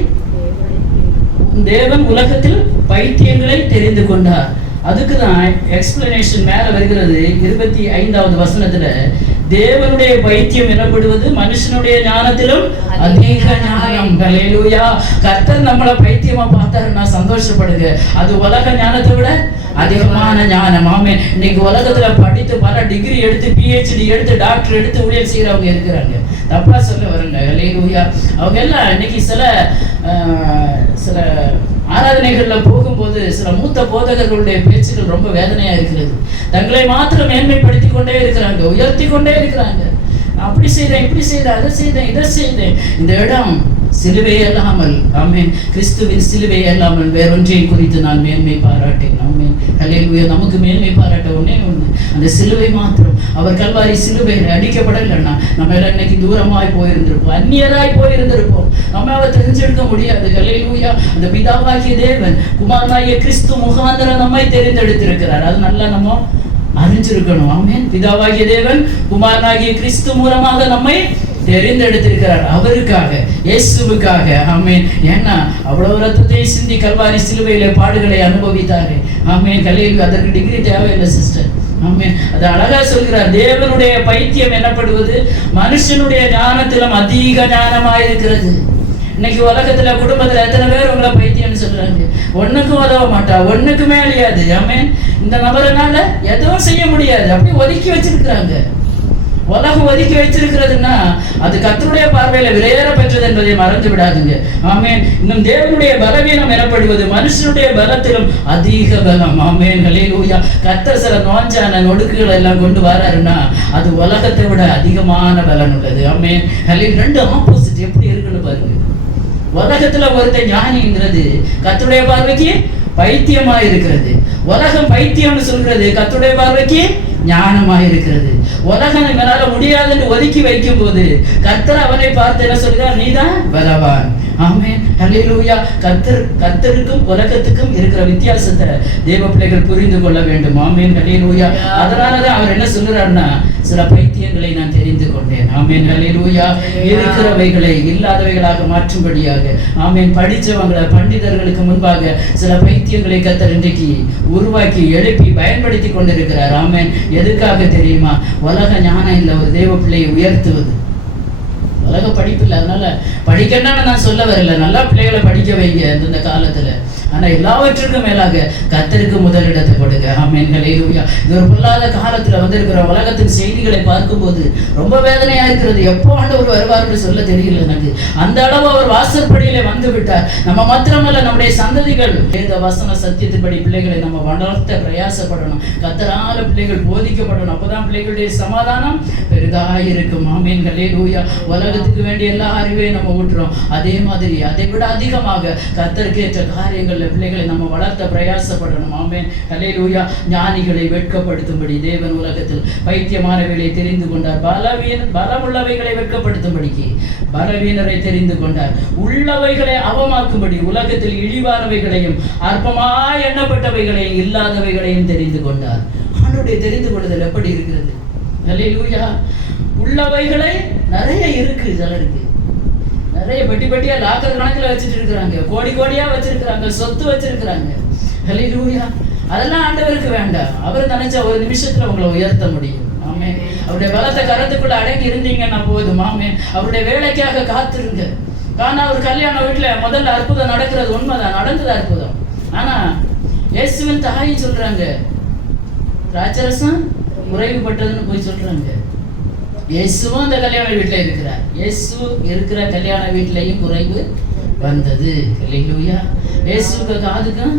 தேவன் உலகத்தில் பைத்தியங்களை தெரிந்து கொண்டார். அதுக்குதான் எக்ஸ்பிளனேஷன் மேல வருகிறது. 25வது வசனத்துல தேவனுடைய பைத்தியம் எனப்படுவது மனுஷனுடைய ஞானத்திலும் அதிக ஞானம். அல்லேலூயா. கர்த்தர் நம்மளை பைத்தியமா பார்த்தாருன்னா சந்தோஷப்படுங்க. அது உலக ஞானத்தை விட அதிகமான ஞானம். ஆமென். இன்னைக்கு உலகத்துல படித்து பல டிகிரி எடுத்து PhD எடுத்து டாக்டர் எடுத்து ஊழியர் செய்யறவங்க இருக்கிறாங்க. தப்பா சொல்ல வருங்க. அல்லேலூயா. அவங்க எல்லாம் இன்னைக்கு சில ஆராதனைகள்ல போகும்போது சில மூத்த போதகர்களுடைய பேச்சுகள் ரொம்ப வேதனையா இருக்கிறது. தங்களை மாத்திரம் மேன்மைப்படுத்தி கொண்டே இருக்கிறாங்க, உயர்த்தி கொண்டே இருக்கிறாங்க. அப்படி செய்தேன், இப்படி செய்தேன், அதை செய்தேன், இதை செய்தேன். இந்த இடம் சிலுவை அல்லாமல், ஆமென், கிறிஸ்துவின் சிலுவை அல்லாமல் வேறொன்றையும் குறித்து நான் மேன்மை பாராட்டேன். ஆமென். அல்லேலூயா. நமக்கு மேன்மை பாராட்ட ஒண்ணே ஒண்ணு, அந்த சிலுவை மாத்திரம். அவர் கல்வாரி சிலுவையில் அடிக்கப்படலைன்னா நம்ம எல்லாம் இன்னைக்கு தூரமாய் போயிருந்திருப்போம், அந்நியராய் போயிருந்திருப்போம். நம்ம அவரை தெரிஞ்செடுக்க முடியாது. அல்லேலூயா. அந்த பிதாவாகிய தேவன் குமாரனாகிய கிறிஸ்து முகாந்திரம் நம்மை தெரிந்தெடுத்திருக்கிறார். அது நல்லா நம்ம அறிஞ்சிருக்கணும். ஆமென். பிதாவாகிய தேவன் குமாரனாகிய கிறிஸ்து மூலமாக நம்மை தெரிந்தெடுத்திருக்கிறார். அவருக்காக, இயேசுவுக்காக. ஆமென். ஏன்னா அவ்வளவு ரத்தத்தை சிந்தி கல்வாரி சிலுவையில பாடுகளை அனுபவித்தாரு. ஆமென். கல்லையில் அதற்கு டிகிரி தேவையில்லை சிஸ்டர். ஆமென். அது அழகா சொல்கிறார். தேவனுடைய பைத்தியம் எனப்படுவது மனுஷனுடைய ஞானத்திலும் அதிக ஞானமாயிருக்கிறது. இன்னைக்கு உலகத்துல குடும்பத்துல எத்தனை பேர் உங்களை பைத்தியம்னு சொல்றாங்க? ஒண்ணுக்கும் உதவ மாட்டா, ஒண்ணுக்குமே அழியாது. ஆமென். இந்த நபரனால எதுவும் செய்ய முடியாது, அப்படி ஒதுக்கி வச்சிருக்கிறாங்க. உலகம் ஒதுக்கி வச்சிருக்கிறதுன்னா அது கர்த்தருடைய பார்வையில விலையேற பெற்றது என்பதை மறந்து விடாதுங்க. ஆமென். இன்னும் தேவனுடைய பலவீனம் எனப்படுவது மனுஷனுடைய பலத்திலும் அதிக பலம். ஆமென். அல்லேலூயா. கர்த்தர் சில நோஞ்சான நொடுக்குகள் எல்லாம் கொண்டு வராருன்னா அது உலகத்தை விட அதிகமான பலன் உள்ளது. ஆமென். அல்லேலூயா. 2 ஆப்போசிட் எப்படி இருக்குன்னு பாருங்க. உலகத்துல ஒருத்தர் ஞானிங்கிறது கர்த்தருடைய பார்வைக்கு பைத்தியமா இருக்கிறது. உலகம் பைத்தியம்னு சொல்றது கர்த்தருடைய பார்வைக்கு ஞானமா இருக்கிறது. உலகம் இவனால முடியாதுன்னு ஒதுக்கி வைக்கும் போது கர்த்தர் அவனை பார்த்து என்ன சொல்கிறார்? நீதான் பலவான். ஆமென். அல்லேலூயா. கர்த்தருக்கும் உலகத்துக்கும் இருக்கிற வித்தியாசத்தை தேவ பிள்ளைகள் புரிந்து கொள்ள வேண்டும். ஆமென். அல்லேலூயா. அதனாலதான் அவர் என்ன சொல்றாருன்னா, சில பைத்தியங்களை நான் தெரிந்து கொண்டேன். ஆமென். அல்லேலூயா. இருக்கிறவைகளை இல்லாதவைகளாக மாற்றும்படியாக. ஆமென். படிச்சவங்களை பண்டிதர்களுக்கு முன்பாக சில பைத்தியங்களை கர்த்தர் இன்றைக்கு உருவாக்கி எழுப்பி பயன்படுத்தி கொண்டிருக்கிறார். ஆமென். எதுக்காக தெரியுமா? உலக ஞானம் இல்லை, ஒரு தேவ பிள்ளையை உயர்த்துவது. உலக படிப்பு இல்லை, அதனால படிக்கணும்னு நான் சொல்ல வரல. நல்லா பிள்ளைகளை படிக்க வைங்க. இந்த காலத்துல ஆனா எல்லாவற்றுக்கும் மேலாக கர்த்தருக்கு முதலிடத்தை கொடுங்க. ஆமென். ஹல்லேலூயா. இது ஒரு பொல்லாத காலத்துல வந்திருக்கிற உலகத்தின் செய்திகளை பார்க்கும்போது ரொம்ப வேதனையா இருக்கிறது. எப்போ ஆண்டவர் வருவார்னு சொல்ல தெரியல எனக்கு. அந்த அளவு அவர் வாசற்படியிலே வந்து விட்டார். நம்ம மாத்திரமல்ல, நம்முடைய சந்ததிகள் வேத வசன சத்தியத்தின்படி பிள்ளைகளை நம்ம வளர்த்த பிரயாசப்படணும். கர்த்தரால பிள்ளைகள் போதிக்கப்படணும். அப்பதான் பிள்ளைகளுடைய சமாதானம் பெரிதாய் இருக்கும். ஆமென். ஹல்லேலூயா. உலகத்துக்கு வேண்டிய எல்லா அறிவையும் நம்ம ஊற்றுறோம். அதே மாதிரி அதை விட அதிகமாக கர்த்தருக்கு ஏற்ற காரியங்கள்ல பிள்ளைகளை நம்ம வளர்த்த பிரயாசப்படணும். ஆமென். ஹல்லேலூயா. ஞானிகளை வெட்கப்படுத்தும்படி தேவன் உலகத்தில் பைத்தியமானவைகளை தெரிந்து கொண்டார். பலமுள்ளவைகளை வெட்கப்படுத்தும்படிக்கு பலவீனரை தெரிந்து கொண்டார். உள்ளவைகளை அவமாக்கும்படி உலகத்தில் இழிவானவைகளையும் அற்பமாய் எண்ணப்பட்டவைகளையும் இல்லாதவைகளையும் தெரிந்து கொண்டார். ஆண்டவருடைய தெரிந்து கொள்ளுதல் எப்படி இருக்கிறது? ஹல்லேலூயா. உள்ளவைகளை நிறைய இருக்கு. சிலருக்கு நிறைய பெட்டி பெட்டியா லாக்கர் கணக்குல வச்சுட்டு இருக்கிறாங்க. கோடி கோடியா வச்சிருக்கிறாங்க. சொத்து வச்சிருக்கிறாங்க. ஹல்லேலூயா. அதெல்லாம் ஆண்டவருக்கு வேண்டாம். அவர் நினைச்சா ஒரு நிமிஷத்துல உங்களை உயர்த்த முடியும். ஆமென். அவருடைய பலத்தை கரத்துக்குள்ள அடங்கி இருந்தீங்கன்னா போதும். ஆமென். அவருடைய வேலைக்காக காத்திருங்க. காரணம் அவர் கல்யாண வீட்டுல முதல்ல அற்புதம் நடக்கிறது உண்மைதான், நடந்தது அற்புதம். ஆனா இயேசுவின் தாய் சொல்றாங்க திராட்சரசம் குறைவுபட்டதுன்னு போய் சொல்றாங்க. இயேசுவும் அந்த கல்யாண வீட்டுல இருக்கிறார். இயேசு இருக்கிற கல்யாண வீட்டிலையும் குறைவு வந்தது. ஹல்லேலூயா. இயேசுக்கு காதுக்கும்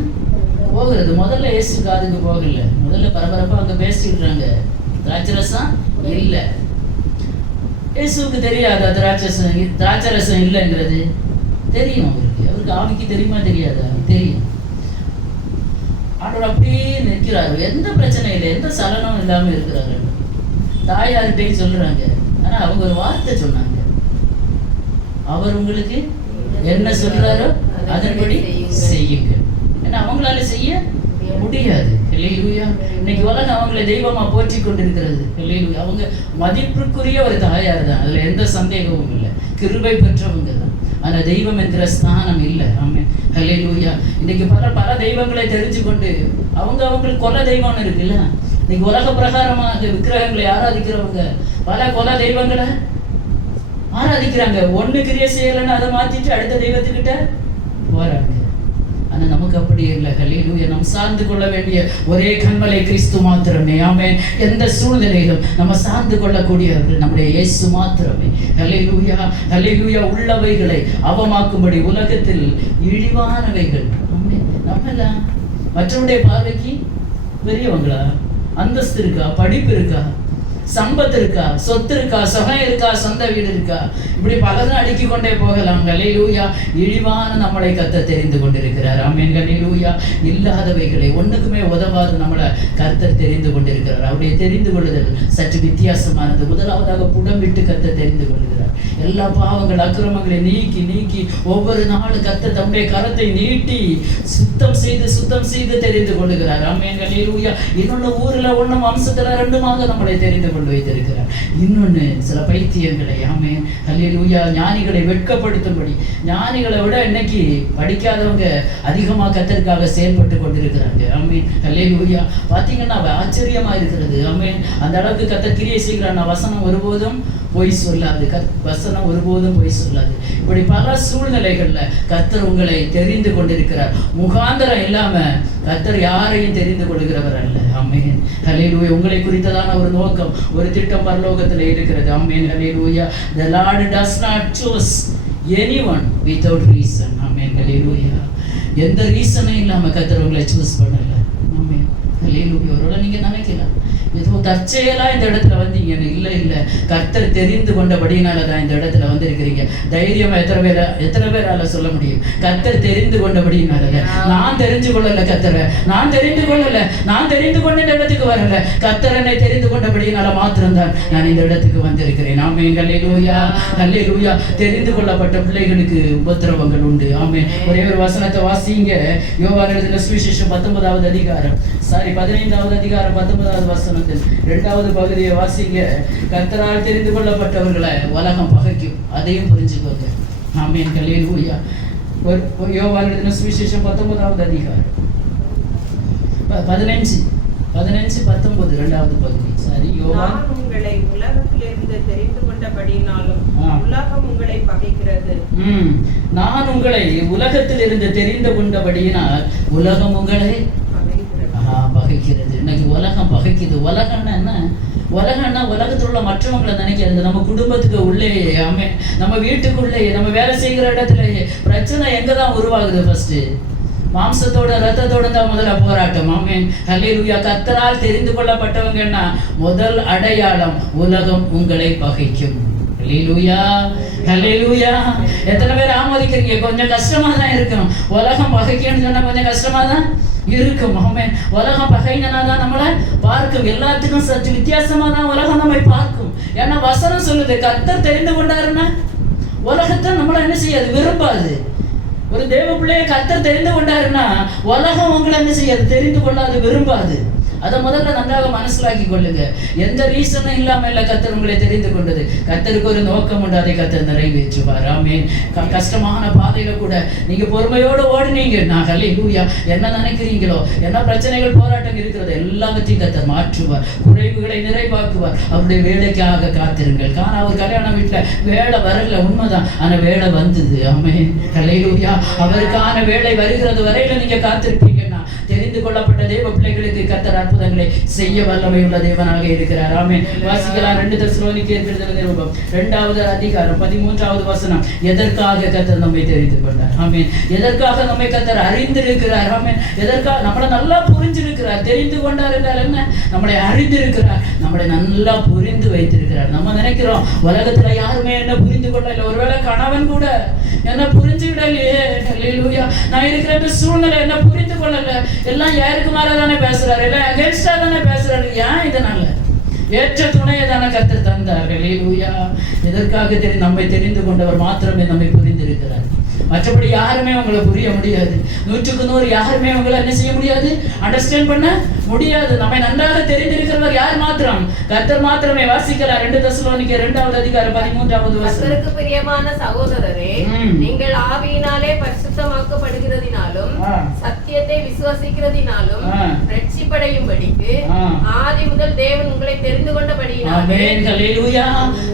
போகிறது. முதல்ல இயேசு காதுக்கு போகல. முதல்ல பரபரப்பா அங்க பேசிடுறாங்க. திராட்சரசம் இல்ல. இயேசுக்கு தெரியாதா திராட்சரசம் இல்லைங்கிறது? தெரியும் அவருக்கு. அவருக்கு ஆவிக்கு தெரியுமா தெரியாதா? தெரியும். ஆண்டவர் அப்படியே நிற்கிறாரு. எந்த பிரச்சனை இல்லை, எந்த சலனம் இல்லாம இருக்கிறாரு. தாயார்கிட்டையும் சொல்றாங்க. ஆனா அவங்க ஒரு வார்த்தை சொன்னாங்க. அவர் உங்களுக்கு என்ன சொல்றாரோ அதன்படி செய்யுங்க. ஏன்னா அவங்களால செய்ய முடியாது. ஹல்லேலூயா. இன்னைக்கு உலகம் அவங்களை தெய்வமா போற்றி கொண்டிருக்கிறது. ஹல்லேலூயா. அவங்க மதிப்புக்குரிய ஒரு தாயார் தான், அதுல எந்த சந்தேகமும் இல்லை. கிருபை பெற்றவங்க தான். ஆனா தெய்வம் என்கிற ஸ்தானம் இல்லை. ஆமென். ஹல்லேலூயா. இன்னைக்கு பல தெய்வங்களை தெரிஞ்சு கொண்டு அவங்களுக்கு கொலை தெய்வம்னு இருக்குல்ல. இன்னைக்கு உலக பிரகாரமாக விக்கிரகங்களை ஆராதிக்கிறவங்க பல கொலை தெய்வங்களை ஆராதிக்கிறாங்க. ஒண்ணு கிரியை செய்யலைன்னு அதை மாத்திட்டு அடுத்த தெய்வத்துக்கிட்ட போறாங்க. ஆனா நமக்கு அப்படி இல்லை. ஹல்லேலூயா. நாம் சார்ந்து கொள்ள வேண்டிய ஒரே கண்மலை கிறிஸ்து மாத்திரமே. ஆமென். எந்த சூழ்நிலையிலும் நம்ம சார்ந்து கொள்ளக்கூடியவர்கள் நம்முடைய இயேசு மாத்திரமே. ஹல்லேலூயா. ஹல்லேலூயா. உள்ளவைகளை அவமாக்கும்படி உலகத்தில் இழிவானவைகள். ஆமென். நம்மள மற்றவருடைய பார்வைக்கு பெரியவங்களா? அந்தஸ்து இருக்கா? படிப்பு இருக்கா? சம்பத்து இருக்கா? சொத்து இருக்கா? சுகம் இருக்கா? சொந்த வீடு இருக்கா? இப்படி பலரும் அடுக்கி கொண்டே போகலாம். ஹல்லேலூயா. இழிவான நம்மளை கர்த்தர் தெரிந்து கொண்டிருக்கிறார். ஆமென். ஹல்லேலூயா. இல்லாதவைகளை ஒண்ணுக்குமே உதவாது நம்மளை கர்த்தர் தெரிந்து கொண்டிருக்கிறார். அவருடைய தெரிந்து கொள்ளுதல் சற்று வித்தியாசமானது. முதலாவதாக புடம் விட்டு கர்த்தர் தெரிந்து கொள்கிறார். எல்லா பாவங்கள் அக்கிரமங்களை நீக்கி நீக்கி ஒவ்வொரு நாளும் கர்த்தர் தம்முடைய கரத்தை நீட்டி சுத்தம் செய்து தெரிந்து கொள்ளுகிறார். ஆமென். ஹல்லேலூயா. இன்னொன்னு ஊர்ல ஒண்ணும் வம்சத்துல ரெண்டுமாக நம்மளை தெரிந்து கொண்டு வைத்திருக்கிறார். இன்னொன்னு சில பைத்தியங்களை, ஆமென், ஹல்லேலூயா, ஞானிகளை வெட்கப்படுத்தும்படி, ஞானிகளை விட இன்னைக்கு படிக்காதவங்க அதிகமா கர்த்தருக்காக செயல்பட்டு கொண்டிருக்கிறாங்க. ஆமென், ஹல்லேலூயா. பாத்தீங்கன்னா ஆச்சரியமா இருக்கிறது. ஆமென். அந்த அளவுக்கு கர்த்தர் கிரியை செய்கிறார். வசனம் ஒருபோதும் பொய் சொல்லாது. வசனம் ஒருபோதும் பொய் சொல்லாது. இப்படி பல சூழ்நிலைகள்ல கர்த்தர் உங்களை தெரிந்து கொண்டிருக்கிறார். முகாந்தரம் இல்லாம கர்த்தர் யாரையும் தெரிந்து கொள்கிறவர் அல்ல. ஆமென், ஹல்லேலூயா. உங்களை குறித்ததான ஒரு நோக்கம், ஒரு திட்டம் பரலோகத்தில் இருக்கிறது. ஆமென், ஹல்லேலூயா. The Lord does not choose anyone without reason. ஆமென், ஹல்லேலூயா. எந்த ரீசனும் இல்லாம கர்த்தர் உங்களை சூஸ் பண்ணல. ஆமென், ஹல்லேலூயா. ஒருவேளை நீங்க நினைக்கலாம் ஏதோ தற்செயலா இந்த இடத்துல வந்தீங்கன்னு. இல்ல, கர்த்தர் தெரிந்து கொண்டபடினாலதான் இந்த இடத்துல வந்திருக்கிறீங்க. தைரியமா எத்தனை பேரால சொல்ல முடியும்? கர்த்தர் தெரிந்து கொண்டபடினால. நான் தெரிஞ்சு கொள்ளல கர்த்தரை, நான் தெரிந்து கொண்ட இந்த இடத்துக்கு வரல. கர்த்தர் என்னை தெரிந்து கொண்டபடினால மாத்திரம்தான் நான் இந்த இடத்துக்கு வந்திருக்கிறேன். ஆமென், ஹல்லேலூயா, ஹல்லேலூயா. தெரிந்து கொள்ளப்பட்ட பிள்ளைகளுக்கு உபத்திரவங்கள் உண்டு. ஆமென். ஒரே ஒரு வசனத்தை வாசிங்க. யோவான் எழுதின சுவிசேஷம் 19வது அதிகாரம் 15வது அதிகாரம் 19வது வசனம் 2வது பகுதியை வாசிங்க. கர்த்தரால் தெரிந்து கொள்ளப்பட்டவர்களை உலகம் பகைக்கும். அதையும் புரிஞ்சுக்கோங்க. ஆமென், ஹல்லேலூயா. யோவான் எழுதின சுவிசேஷம் 19வது அதிகாரம் 15-19 2வது பகுதி. யோவான், உங்களை உலகத்திலிருந்து தெரிந்து கொண்டபடினாலும் உலகம் உலகம் உங்களை பகைக்கிறது. நான் உங்களை உலகத்தில் இருந்து தெரிந்து கொண்டபடியினால் உலகம் உங்களை பகைக்கிறது. இன்னைக்கு உலகம் பகைக்குது. உலகம்னா என்ன? உலகம்னா உலகத்தில் உள்ள மற்றவங்களை நினைக்கிறது. நம்ம குடும்பத்துக்கு உள்ளேயே, நம்ம வீட்டுக்குள்ளேயே, நம்ம வேலை செய்கிற இடத்துலயே பிரச்சனை எங்கதான் உருவாகுது? ஃபர்ஸ்ட் மாம்சத்தோட ரத்தத்தோட தான் முதல்ல போராட்டம். ஆமென். ஹல்லேலூயா. கர்த்தரால் தெரிந்து கொள்ளப்பட்டவங்கன்னா முதல் அடையாளம் உலகம் உங்களை பகைக்கும். ஹல்லேலூயா, ஹல்லேலூயா. எத்தனை பேர் ஆமோதிக்கிறீங்க? கொஞ்சம் கஷ்டமா தான் இருக்கும். உலகம் பகைக்குன்னு சொன்னா கொஞ்சம் கஷ்டமா தான் இருக்கும். ஆமென். உலகம் பகைங்கன்னா தான் நம்மளை பார்க்கும். எல்லாத்துக்கும் சற்று வித்தியாசமா தான் உலகம் நம்மை பார்க்கும். ஏன்னா வசனம் சொல்லுது, கர்த்தர் தெரிந்து கொண்டாருன்னா உலகத்தை நம்மளை என்ன செய்யாது? விரும்பாது. ஒரு தேவ பிள்ளையை கர்த்தர் தெரிந்து கொண்டாருன்னா உலகம் உங்களை என்ன செய்யாது? தெரிந்து கொள்ளாது, விரும்பாது. அதை முதல்ல நன்றாக மனசிலாக்கி கொள்ளுங்க. எந்த ரீசனும் இல்லாம இல்ல கர்த்தர் உங்களை தெரிந்து கொண்டது. கர்த்தருக்கு ஒரு நோக்கம் உண்டு, அதை கர்த்தர் நிறைவேற்றுவார். ஆமென். கஷ்டமான பாதையில கூட நீங்க பொறுமையோடு ஓடுனீங்க, நான் ஹல்லேலூயா, என்ன நினைக்கிறீங்களோ, என்ன பிரச்சனைகள் போராட்டம் இருக்கிறது எல்லாவற்றையும் கர்த்தர் மாற்றுவார், குறைவுகளை நிறைவாக்குவார். அவருடைய வேலைக்காக காத்திருங்கள். காரணம் அவர் கல்யாண வீட்டுல வேலை வரல, உண்மைதான், ஆனா வேலை வந்தது. ஆமென். ஹல்லேலூயா. அவருக்கான வேலை வருகிறது வரையில நீங்க காத்திருப்பீங்கன்னா தெரிந்து கொள்ளப்பட்ட தேவ பிள்ளைகளுக்கு கர்த்தர் அற்புதங்களை செய்ய வல்லமை உள்ள தேவனாக இருக்கிறார். ஆமென். வாசிக்கலாம் 2 தெசலோனிக்கேயர் எழுதின நிருபம் 2வது அதிகாரம் 13வது வசனம். எதற்காக கர்த்தர் நம்மை தெரிந்து கொண்டார்? ஆமென். எதற்காக நம்மை கர்த்தர் அறிந்திருக்கிறார்? ஆமென். எதற்காக நம்மளை நல்லா புரிஞ்சிருக்கிறார்? தெரிந்து கொண்டார் என்றால் என்ன? நம்மளை அறிந்திருக்கிறார், நம்மளை நல்லா புரிந்து வைத்திருக்கிறார். நம்ம நினைக்கிறோம் உலகத்துல யாருமே என்ன புரிந்து கொள்ளல. ஒருவேளை கணவன் கூட என்ன புரிஞ்சுக்கிடலையே, ஹல்லேலூயா, நான் இருக்கிற சூழ்நிலை என்ன புரிந்து கொள்ளல, எல்லாம் யாருக்கு மேல தானே பேசுறாரு, எல்லாம் அகேன்ஸ்டா தானே பேசுறாரு. ஏன்? இதனால ஏற்ற துணையை தானே கர்த்தர் தந்தார். ஹல்லேலூயா. எதற்காக நம்மை தெரிந்து கொண்டவர் மாத்திரமே நம்மை புரிந்திருக்கிறார். மற்றபடி யாருமே உங்களை புரிய முடியாது. 100க்கு 100 யாருமே உங்களை என்ன செய்ய முடியாது? அண்டர்ஸ்டாண்ட் பண்ண முடியாது. நம்மை நன்றாக தெரிந்திருக்கிறவர் யார்? மாத்திரம் கர்த்தர் மாத்திரமே. வாசிக்கலாம் 2 தெசலோனிக்கேயர் 2வது அதிகாரம் 13வது வசனம். கர்த்தருக்கு பிரியமான சகோதரரே, நீங்கள் ஆவியினாலே பரிசுத்தமாக்கப்படுகிறதினாலும் சத்தியத்தை விசுவாசிக்கிறதினாலும் ரட்சிப்படையும்படிக்கு ஆதி முதல் தேவன் உங்களை தெரிந்து கொண்டபடியினாலே. ஆமென். ஹல்லேலூயா.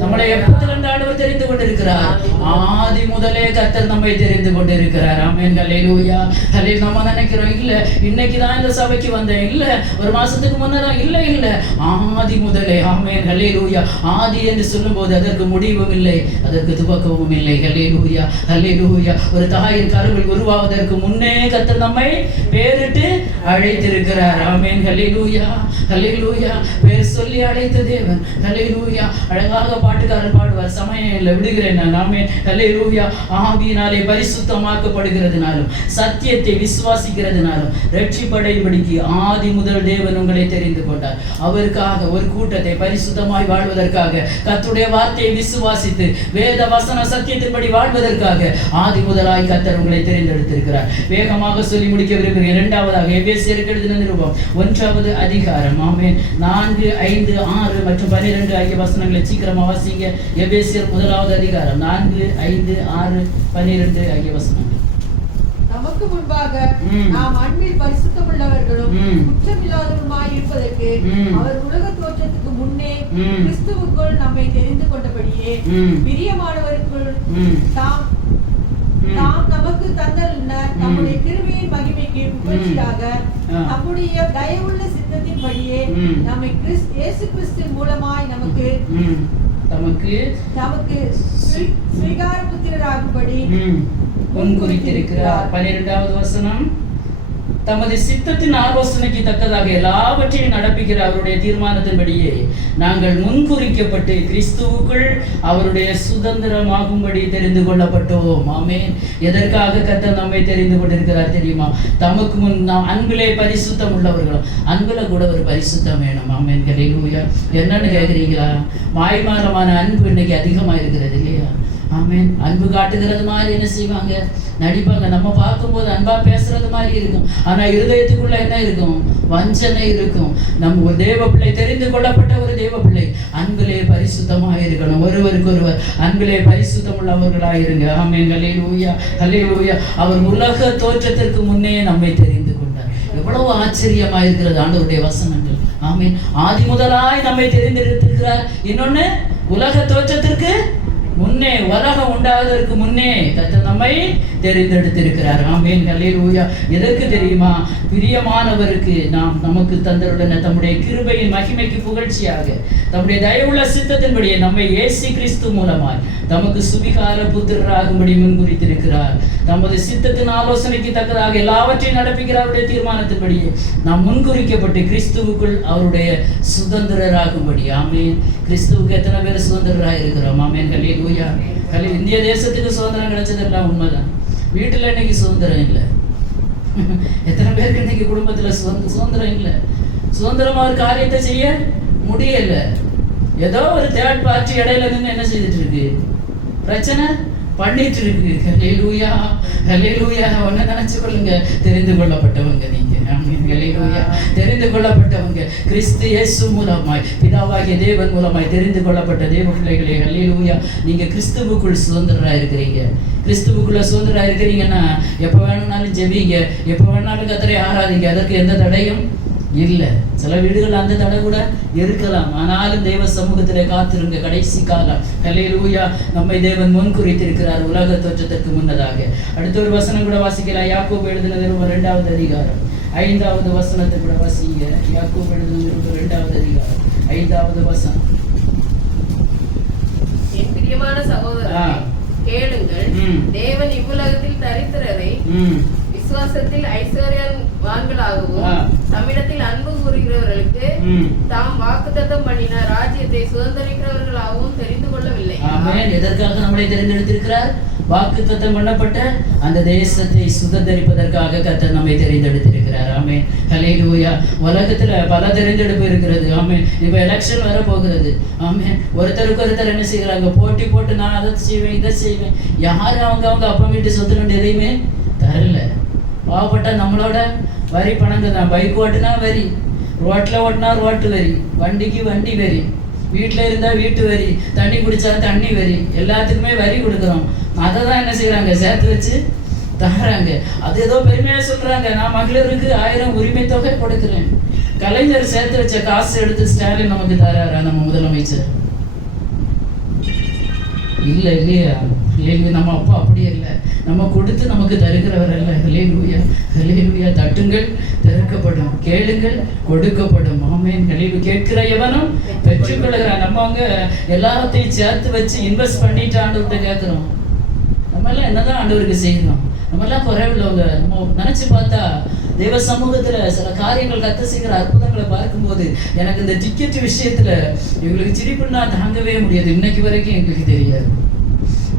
நம்மளை எப்போதிலிருந்து ஆண்டவர் தெரிந்து கொண்டிருக்கிறார்? ஆதி முதலே கர்த்தர் நம்மை தெரிந்து கொண்டிருக்கிறார். ஆமென். ஹல்லேலூயா. ஹல்லேலூயா. நம்ம நினைக்கிறோம் இல்ல இன்னைக்கு தான் இந்த சபைக்கு வந்தேன், இல்ல ஒரு மாசத்துக்கு முன்னதான், இல்ல இல்ல ஆதி முதலே. ஆமென். ஹல்லேலூயா. ஆதி என்று சொல்லும்போது அதற்கு முடிவும் இல்லை, அதற்கு துவக்கமும் இல்லை. ஹல்லேலூயா, ஹல்லேலூயா. ஒரு தாயின் கருவில் உருவாவதற்கு முன்னே கர்த்தர் நம்மை பேரிட்டு அழைத்திருக்கிறார். ஆமென். ஹல்லேலூயா, ஹல்லேலூயா. பேர் சொல்லி அழைத்த தேவன். ஹல்லேலூயா. அழகாக பாட்டுக்காரர் பாடுவார், சமயம் இல்லை விடுகிறேன் நான். ஆமென். ஹல்லேலூயா. ஆவியினாலே பரிசுத்தமாக்கப்படுகிறதுனாலும் சத்தியத்தை விசுவாசிக்கிறதுனாலும் ரட்சிப்படையும்படிக்கு ஆதி முதல் தேவன் உங்களை தெரிந்து கொண்டார். அவருக்காக ஒரு கூட்டத்தை பரிசுத்தமாய் வாழ்வதற்காக, கர்த்தருடைய வார்த்தையை விசுவாசித்து வேத வசன சத்தியத்தின்படி வாழ்வதற்காக ஆதி முதலாய் கர்த்தர் உங்களை தெரிந்தெடுத்திருக்கிறார். வேகமாக சொல்லி முடிக்க விரும்புகிறேன். 2வதாக எபேசியருக்கு எழுதின நிருபம் 1வது அதிகாரம். ஆமென். 4, 5, 6 மற்றும் 12 ஆகிய வசனங்களை சீக்கிரமா வாசிங்க. எபேசியர் 1வது அதிகாரம் 4, 5, 6, 12 ஆகிய வசனங்கள். நமக்கு முன்பாக நாம் அன்பில் பரிசுத்தமுள்ளவர்களும் குற்றமில்லாதவருமாய் இருப்பதற்கு அவர் உலக தோற்றத்துக்கு முன்னே கிறிஸ்துவுக்குள் நம்மை தெரிந்து கொண்டபடியே பிரியமானவருக்குள் தாம் நமக்கு தந்தல்ல நம்முடைய கிருபையின் மகிமைக்கு புகழ்ச்சியாக நம்முடைய தயவுள்ள சித்தத்தின்படியே நம்மை இயேசு கிறிஸ்து மூலமாய் நமக்கு ஸ்வீகார புத்திரராகும்படி முன்குறித்திருக்கிறார். 12வது வசனம். தமது சித்தத்தின் ஆலோசனைக்கு தக்கதாக எல்லாவற்றையும் நடப்பிக்கிற அவருடைய தீர்மானத்தின்படியே நாங்கள் முன்குறிக்கப்பட்டு கிறிஸ்துவுக்குள் அவருடைய சுதந்திரமாகும்படி தெரிந்து கொள்ளப்பட்டோம். ஆமென். எதற்காக கர்த்தர் நம்மை தெரிந்து கொண்டிருக்கிறார் தெரியுமா? தமக்கு முன் நாம் அன்பிலே பரிசுத்தம் உள்ளவர்களும். அன்புல கூட ஒரு பரிசுத்தம் வேணும். ஆமென். ஹல்லேலூயா. என்னன்னு கேட்குறீங்களா? மாய்மாரமான அன்பு இன்னைக்கு அதிகமா இருக்கிறது இல்லையா? ஆமென். அன்பு காட்டுகிறது மாதிரி என்ன செய்வாங்க? நடிப்பாங்க. நம்ம பார்க்கும்போது அன்பா பேசுறது மாதிரி இருக்கும், ஆனா இருதயத்துக்குள்ள என்ன இருக்கும்? வஞ்சனை இருக்கும். நம்ம ஒரு தேவ பிள்ளை, தெரிந்து கொள்ளப்பட்ட ஒரு தேவ பிள்ளை, அன்பிலே பரிசுத்தமாக இருக்கணும். ஒருவருக்கு ஒருவர் அன்பிலே பரிசுத்தம் உள்ளவர்களாக இருங்க. ஆமென். ஹல்லேலூயா, ஹல்லேலூயா. அவர் உலக தோற்றத்திற்கு முன்னே நம்மை தெரிந்து கொண்டார். எவ்வளவு ஆச்சரியமா இருக்கிறது ஆண்டவருடைய வசனங்கள். ஆமென். ஆதி முதலாய் நம்மை தெரிந்திருக்கிறார். இன்னொன்னு, உலக தோற்றத்திற்கு முன்னே, உலகம் உண்டாவதற்கு முன்னே கர்த்தர் நம்மை தெரிந்தெடுத்திருக்கிறார். ஆமென், ஹல்லேலூயா. எதற்கு தெரியுமா? பிரியமானவருக்கு நாம் நமக்கு தந்தருடன தம்முடைய கிருபையின் மகிமைக்கு புகழ்ச்சியாக தம்முடைய தயவுள்ள சித்தத்தின்படியே நம்மை இயேசு கிறிஸ்து மூலமாய் தமக்கு சுபிகார புத்திரராகும்படி முன்குறித்திருக்கிறார். தமது சித்தத்தின் ஆலோசனைக்கு தக்கதாக எல்லாவற்றையும் நடப்பிக்கிறாருடைய தீர்மானத்தின்படியே நாம் முன்குறிக்கப்பட்டு கிறிஸ்துவுக்குள் அவருடைய சுதந்திரராகும்படி. ஆமென். கிறிஸ்துவுக்கு எத்தனை பேர் சுதந்திரராக இருக்கிறோம்? ஆமென், ஹல்லேலூயா. இந்திய தேசத்துக்கு சுதந்திரம் கிடைச்சதெல்லாம் உண்மைதான். வீட்டுல இன்னைக்கு சுதந்திரம் இல்லை. எத்தனை பேருக்கு இன்னைக்கு குடும்பத்துல சுதந்திரம் இல்லை. சுதந்திரமா ஒரு காரியத்தை செய்ய முடியல. ஏதோ ஒரு தேர்ட் பார்ட்டி இடையில நின்று என்ன செய்துட்டு இருக்கு? பிரச்சனை பண்ணிட்டு இருக்கு. ஹல்லேலூயா, ஹல்லேலூயா. ஒன்ன நினைச்சு கொள்ளுங்க, தெரிந்து கொள்ளப்பட்டவங்க நீங்க. ஹல்லேலூயா. தெரிந்து கொள்ளப்பட்டவங்க கிறிஸ்து இயேசு மூலமாய், பிதாவாகிய தேவன் மூலமாய் தெரிந்து கொள்ளப்பட்ட தேவ பிள்ளைகளே. ஹல்லேலூயா. நீங்க கிறிஸ்துவுக்குள் சுதந்திரரா இருக்கிறீங்க. கிறிஸ்துவுக்குள்ள சுதந்திரரா இருக்கிறீங்கன்னா எப்ப வேணும்னாலும் ஜெபிங்க, எப்ப வேணாலும் கர்த்தரை ஆராதிங்க. அதற்கு எந்த தடையும் இல்லை. சில வீடுகள் அந்த தடை கூட இருக்கலாம். ஆனாலும் தேவ சமூகத்திலே காத்திருங்க. கடைசி காலம். ஹல்லேலூயா. நம்மை தேவன் முன் குறித்திருக்கிறார் உலக தோற்றத்திற்கு முன்னதாக. அடுத்த ஒரு வசனம் கூட வாசிக்கலாம். யாக்கோபு எழுதின நிருபம் 2வது அதிகாரம் 5வது வசனத்தை கூட வாசிங்க. யாக்கோபு எழுதின நிருபம் 2வது அதிகாரம் 5வது வசனம். என் பிரியமான சகோதரரே, கேளுங்கள். தேவன் இவ்வுலகத்தில் தரித்திரரை விசுவாசத்தில் ஐஸ்வர்யவான்களாகவும் தம்மிடத்தில் அன்பு கூறுகிறவர்களுக்கு தாம் வாக்குத்தத்தம் பண்ணின ராஜ்யத்தை சுதந்திரிக்கிறவர்களாகவும் தெரிந்து கொள்ளவில்லை. ஆமென். எதற்காக நம்மளை தெரிந்தெடுத்திருக்கிறார்? வாக்குத்தத்தம் பண்ணப்பட்ட அந்த தேசத்தை சுதந்திரிப்பதற்காக கர்த்தர் நம்மை தெரிந்தெடுத்திருக்கிறார். ஆமென், ஹல்லேலூயா. உலகத்துல பல தெரிந்தெடுப்பு இருக்கிறது. ஆமென். இப்ப எலெக்ஷன் வர போகிறது. ஆமென். ஒருத்தருக்கு ஒருத்தர் என்ன செய்யறாங்க? போட்டி போட்டு நான் அதை செய்வேன், இதை செய்வேன். யாரும் அவங்க அப்பா வீட்டு சொத்து ரெண்டு எதையுமே தரல. பாவப்பட்ட நம்மளோட வரி பணங்க தான். பைக் ஓட்டுனா வரி, ரோட்ல ஓட்டினா ரோட்டு வரி, வண்டிக்கு வண்டி வரி, வீட்டுல இருந்தா வீட்டு வரி, தண்ணி குடிச்சா தண்ணி வரி, எல்லாத்துக்குமே வரி கொடுக்குறோம். அதை தான் என்ன செய்யறாங்க? சேர்த்து வச்சு தராங்க. அது ஏதோ பெருமையா சொல்றாங்க, நான் மகளிருக்கு 1000 உரிமை தொகை கொடுக்கிறேன். கலைஞர் சேர்த்து வச்ச காசு எடுத்து ஸ்டாலின் நமக்கு தராரா? நம்ம முதலமைச்சர் இல்ல இல்லையா? நம்ம அப்பா அப்படியே இல்லை. நம்ம கொடுத்து நமக்கு தருகிறவர் அல்ல. ஹல்லேலூயா, ஹல்லேலூயா. தட்டுங்கள் திறக்கப்படும், கேளுங்கள் கொடுக்கப்படும். ஆமென். ஹல்லேலூயா. கேட்கிற எவனும் பெற்றுக்கொள்கிறான். நம்ம அவங்க எல்லாத்தையும் சேர்த்து வச்சு இன்வெஸ்ட் பண்ணிட்டு ஆண்டவர்கிட்ட கேட்கிறோம். நம்ம எல்லாம் என்னதான் ஆண்டவருக்கு செய்யணும்? நம்ம எல்லாம் குறைவுள்ளவங்க. நம்ம நினைச்சு பார்த்தா தேவ சமூகத்துல சில காரியங்கள் கர்த்தர் செய்கிற அற்புதங்களை பார்க்கும்போது எனக்கு இந்த டிக்கெட் விஷயத்துல இவங்களுக்கு சிரிப்புன்னா தாங்கவே முடியாது. இன்னைக்கு வரைக்கும் எங்களுக்கு தெரியாது.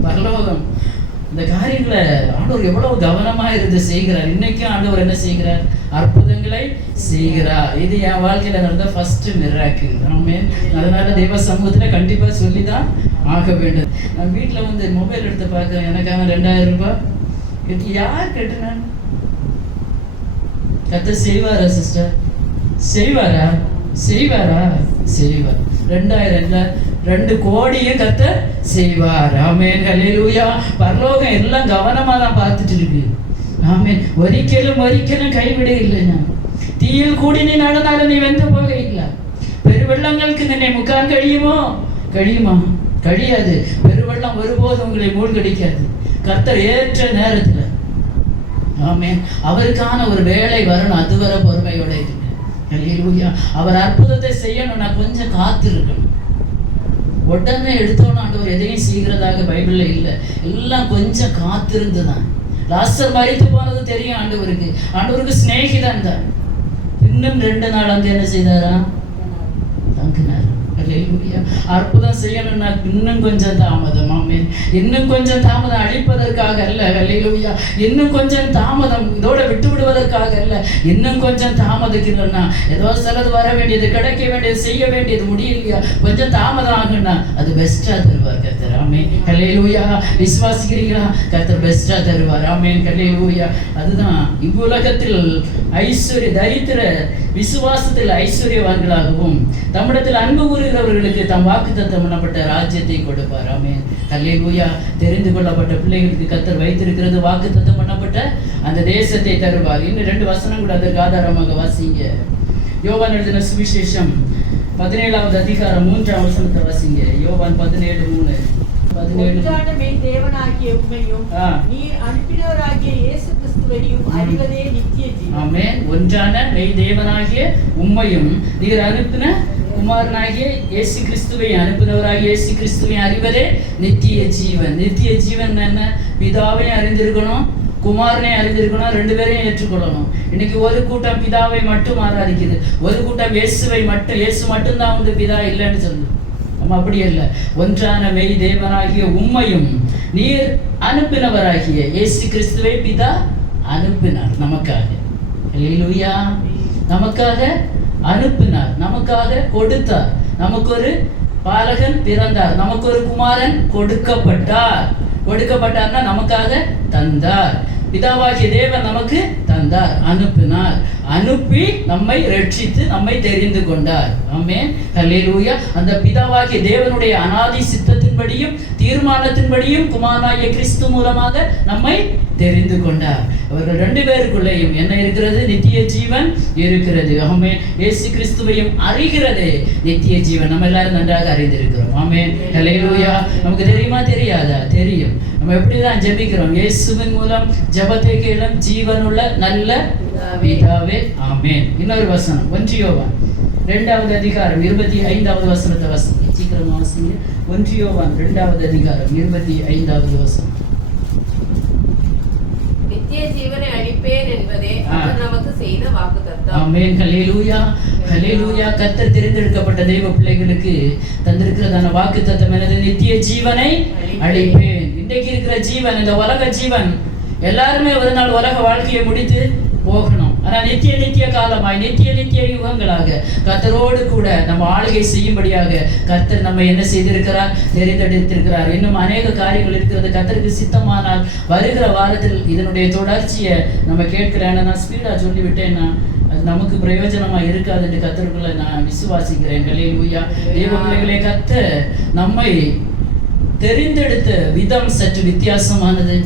பரலோகம் இந்த காரியங்களை ஆண்டவர் எவ்வளவு கவனமா இருந்து செய்கிறார். இன்னைக்கும் ஆண்டவர் என்ன செய்கிறார்? அற்புதங்களை செய்கிறார். இது என் வாழ்க்கையில நடந்த ஃபர்ஸ்ட் மிராக்கிள். ஆமென். அதனால தேவ சமூகத்துல கண்டிப்பா சொல்லிதான் ஆக வேண்டும். நான் வீட்டுல வந்து மொபைல் எடுத்து பார்க்கிறேன். எனக்கான 2000 ரூபாய் யார் கேட்டுனான்? கர்த்தர் செய்வாரா சிஸ்டர்? செய்வாரா? செய்வாரா? செய்வார். 2000 இல்ல 2 கோடியும் கர்த்தர் செய்வார். ஆமென், ஹல்லேலூயா. பரலோகம் எல்லாம் கவனமா தான் பார்த்துட்டு இருக்கு. ஆமென். ஒரிக்கலும் கைவிட இல்லை. தீயில் கூடி நீ நடந்தாலும் நீ வெந்து போக இல்லை. பெருவெள்ளங்களுக்கு நின்னை முக்கான் கழியுமா? கழியாது. பெருவெள்ளம் ஒருபோது உங்களை மூழ்கடிக்காது. கர்த்தர் ஏற்ற நேரத்துல ஆமென் அவருக்கான ஒரு வேலை வரணும். அதுவரை பொறுமையோட இருக்கு. ஹல்லேலூயா. அவர் அற்புதத்தை செய்யணும்னா கொஞ்சம் காத்திருக்கணும். உடனே எடுத்தோன்னு ஆண்டவர் எதையும் செய்கிறதாக பைபிள்ல இல்லை. எல்லாம் கொஞ்சம் காத்திருந்துதான். லாசர் மரித்து போனது தெரியும் ஆண்டவருக்கு. ஆண்டவருக்கு சிநேகிதான் தான். இன்னும் 2 நாள் வந்து என்ன செய்தாரா? தங்கினார். ஹல்லேலூயா. அற்புதம் செய்யணும்னா இன்னும் கொஞ்சம் தாமதம். ஆமென். இன்னும் கொஞ்சம் தாமதம். அழிப்பதற்காக அல்ல. ஹல்லேலூயா. இன்னும் கொஞ்சம் தாமதம் இதோட விட்டு விடுவதற்காக அல்ல. இன்னும் கொஞ்சம் தாமதிக்கணும்னா ஏதோ சிலது வர வேண்டியது, கிடைக்க வேண்டியது, செய்ய வேண்டியது முடியலையா? கொஞ்சம் தாமதம் ஆகுன்னா அது பெஸ்டா தருவார் கர்த்தர். ஆமென், ஹல்லேலூயா. விசுவாசிக்கிறீங்களா? கர்த்தர் பெஸ்டா தருவார். ஆமென், ஹல்லேலூயா. அதுதான் இவ்வுலகத்தில் தரித்திர விசுவாசத்தில் ஐஸ்வர்யவான்களாகவும் தம்மிடத்தில் அன்பு கூறுகிறவர்களுக்கு தம் வாக்குத்தத்தம் பண்ணப்பட்ட ராஜ்யத்தை கொடுப்பார். ஆமென், ஹல்லேலூயா. தெரிந்து கொள்ளப்பட்ட பிள்ளைகளுக்கு கர்த்தர் வைத்திருக்கிறது வாக்குத்தத்தம் பண்ணப்பட்ட அந்த தேசத்தை தருவார். இன்னும் 2 வசனம் கூட அதற்கு ஆதாரமாக வாசிங்க. யோவான் எழுதின சுவிசேஷம் 17வது அதிகாரம் 3ஆம் வசனத்தை வாசிங்க. யோவான் 17:3. 17 மெய் தேவனாகிய உம்மையும் நீர் அனுப்பினவராகிய இயேசு கிறிஸ்துவையும் அறிவதே நித்திய ஜீவன். ஆமென். ஒன்றான மெய் தேவனாகிய உம்மையும் நீர் அனுப்பின குமாரனாகிய இயேசு கிறிஸ்துவை அனுப்பினவராகிய இயேசு கிறிஸ்துவை அறிவதே நித்திய ஜீவன். நித்திய ஜீவன் என்ன? பிதாவை அறிந்திருக்கணும், குமாரனை அறிந்திருக்கணும், 2 பேரையும் ஏற்றுக்கொள்ளணும். இன்னைக்கு ஒரு கூட்டம் பிதாவை மட்டும் ஆராதிக்குது, ஒரு கூட்டம் இயேசுவை மட்டும், இயேசு மட்டும்தான் வந்து பிதா இல்லைன்னு சொல்லுது. நம்ம அப்படி இல்லை. ஒன்றான மெய் தேவனாகிய உம்மையும் நீர் அனுப்பினவராகிய இயேசு கிறிஸ்துவை பிதா அனுப்பினார் நமக்காக. அல்லேலூயா. நமக்காக அனுப்பினார், நமக்காக கொடுத்தார். நமக்கு ஒரு பாலகன் பிறந்தார், நமக்கு ஒரு குமாரன் கொடுக்கப்பட்டார். கொடுக்கப்பட்டார்னா நமக்காக தந்தார். பிதாவாகிய தேவன் நமக்கு தந்தார், அனுப்பினார். அனுப்பி நம்மை ரட்சித்து நம்மை தெரிந்து கொண்டார். ஆமென். ஹல்லேலூயா. அந்த பிதாவாகிய தேவனுடைய அநாதி சித்தத்தின்படியும் தீர்மானத்தின்படியும் குமாரனாகிய கிறிஸ்து மூலமாக நம்மை தெரிந்து கொண்டார். அவர்கள் 2 பேருக்குள்ளேயும் என்ன இருக்கிறது? நித்திய ஜீவன் இருக்கிறது. ஆமென். இயேசு கிறிஸ்துவையும் அறிகிறதே நித்திய ஜீவன். நம்ம எல்லாரும் நன்றாக அறிந்திருக்கிறோம். ஆமென். ஹல்லேலூயா. நமக்கு தெரியுமா தெரியாதா? தெரியும். நம்ம எப்படிதான் ஜெபிக்கிறோம்? இயேசுவின் மூலம் ஜெபத்தை கேளும் ஜீவனுள்ள நல்ல பிதாவே. ஆமென். இன்னொரு வசனம் 1 யோவான் 2வது அதிகாரம் 25வது வசனத்தை வாசிங்க. சீக்கிரமா வாசிங்க. 1 யோவான் 2வது அதிகாரம் 25வது வசனம். நித்திய ஜீவனை அளிப்பேன் என்பதே அவர் நமக்கு செய்த வாக்குத்தத்தம். ஆமென். ஹல்லேலூயா. ஹல்லேலூயா. கர்த்தர் தெரிந்தெடுக்கப்பட்ட தெய்வ பிள்ளைகளுக்கு தந்திருக்கிறதான வாக்குத்தத்தம் என்னது? நித்திய ஜீவனை அளிப்பேன். இன்றைக்கு இருக்கிற ஜீவன், இந்த உலக ஜீவன், எல்லாருமே ஒரு நாள் உலக வாழ்க்கையை முடித்து போகணும். ஆனா நித்திய காலமாய் நித்திய யுகங்களாக கர்த்தரோடு கூட நம்ம ஆளுகை செய்யும்படியாக கர்த்தர் நம்ம என்ன செய்திருக்கிறார்? தெரிந்தெடுத்திருக்கிறார். இன்னும் அநேக காரியங்கள் இருக்கிறது. கர்த்தருக்கு சித்தமானால் வருகிற வாரத்தில் இதனுடைய தொடர்ச்சியை நம்ம கேட்கிறேன். நான் ஸ்பீடா சொல்லிவிட்டேன்னா அது நமக்கு பிரயோஜனமா இருக்காது என்று கர்த்தருக்குள்ள நான் விசுவாசிக்கிறேன். ஹல்லேலூயா. தேவ பிள்ளைகளே, கர்த்தர் நம்மை தெரிந்தெடுத்த விதம் சற்று வித்தியாசமானது.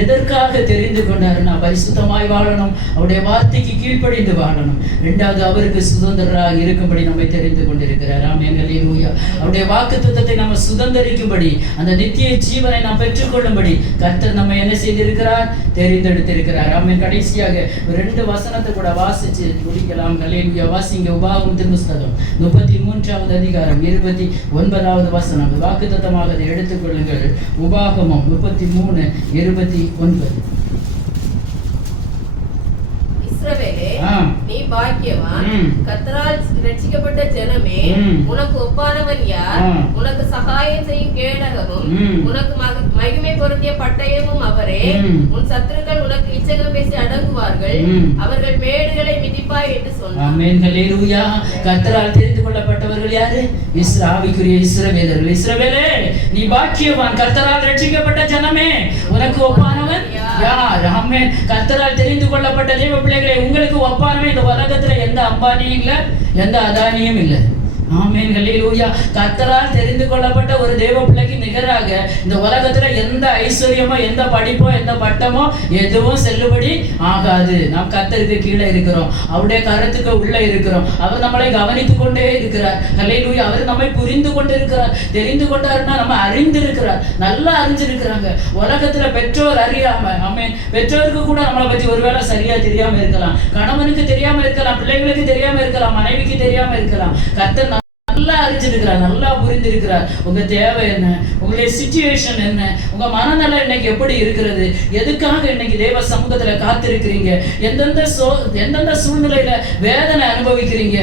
எதற்காக தெரிந்து கொண்டாருன்னா பரிசுத்தமாய் வாழணும், அவருடைய வார்த்தைக்கு கீழ்ப்படிந்து வாழணும். 2வது அவருக்கு சுதந்திரராக இருக்கும்படி நம்மை தெரிந்து கொண்டிருக்கிறார். ஆமென். ஹல்லேலூயா. அவருடைய வாக்குத்தத்தத்தை நம்ம சுதந்திரிக்கும்படி, அந்த நித்திய ஜீவனை நாம் பெற்றுக்கொள்ளும்படி கர்த்தர் நம்ம என்ன செய்திருக்கிறார்? தெரிந்தெடுத்திருக்கிறார். ஆமென். கடைசியாக 2 வசனத்தை கூட வாசிச்சு முடிக்கலாம். ஹல்லேலூயா. வாசிங்க. உபாகமத்தின் புஸ்தகம் 33வது அதிகாரம் 29வது வசனம். வாக்குத்தத்தமாக அதை எடுத்துக்கொள்ளுங்கள். உபாகமம் 33:29. இஸ்ரவேலே, நீ பாக்கியவான். கர்த்தரால் ரட்சிக்கப்பட்ட ஜனமே, உனக்கு ஒப்பானவன் யார்? உனக்கு சகாயம் செய்யும் கேடகமும் உனக்கு மகிமை பொருந்திய பட்டயமும் அவரே. உன் சத்துருக்கள் உனக்கு இச்சகம் பேசி அடங்குவார்கள், அவர்கள் மேடுகளை மிதிப்பாய் என்று சொன்னார். ஆமென். ஹல்லேலூயா. கர்த்தரால் தெரிந்து கொள்ளப்பட்டவர்கள் யாரு? ஆவிக்குரிய இஸ்ரவேலர்கள். இஸ்ரவேலே, நீ பாக்கியவான். கர்த்தரால் ரட்சிக்கப்பட்ட ஜனமே, உனக்கு ஒப்பானவன் யார்? ஆமென். கர்த்தரால் தெரிந்து கொள்ளப்பட்ட தேவ பிள்ளைகளே, உங்களுக்கு ஒப்பானவன் இந்த உலகத்துல எந்த அம்பானியும் இல்ல, எந்த அதானியும் இல்லை. ஆமென். ஹல்லேலூயா. கர்த்தரால் தெரிந்து கொள்ளப்பட்ட ஒரு தேவ பிள்ளைக்கு நிகராக இந்த உலகத்துல எந்த ஐஸ்வர்யமோ, எந்த படிப்போ, எந்த பட்டமோ எதுவும் செல்லுபடி ஆகாது. நாம் கர்த்தருக்கு கீழே இருக்கிறோம், அவருடைய கரத்துக்கு உள்ள இருக்கிறோம். அவர் நம்மளை கவனித்துக் கொண்டே இருக்கிறார். ஹல்லேலூயா. அவர் நம்மை புரிந்து கொண்டு இருக்கிறார். தெரிந்து கொண்டாருன்னா நம்ம அறிந்திருக்கிறார், நல்லா அறிஞ்சிருக்கிறாங்க. உலகத்துல பெற்றோர் அறியாம, ஆமென், பெற்றோருக்கு கூட நம்மளை பத்தி ஒருவேளை சரியா தெரியாம இருக்கலாம், கணவனுக்கு தெரியாம இருக்கலாம், பிள்ளைகளுக்கு தெரியாம இருக்கலாம், மனைவிக்கு தெரியாம இருக்கலாம். கர்த்தர் நல்லா அறிஞ்சிருக்கிறார், நல்லா புரிந்திருக்கிறார். உங்க தேவை என்ன, உங்களுடைய சிச்சுவேஷன் என்ன, உங்க மனநலம் இன்னைக்கு எப்படி இருக்கிறது, எதுக்காக இன்னைக்கு தேவ சமூகத்துல காத்திருக்கிறீங்க, எந்தெந்த சூழ்நிலையில வேதனை அனுபவிக்கிறீங்க,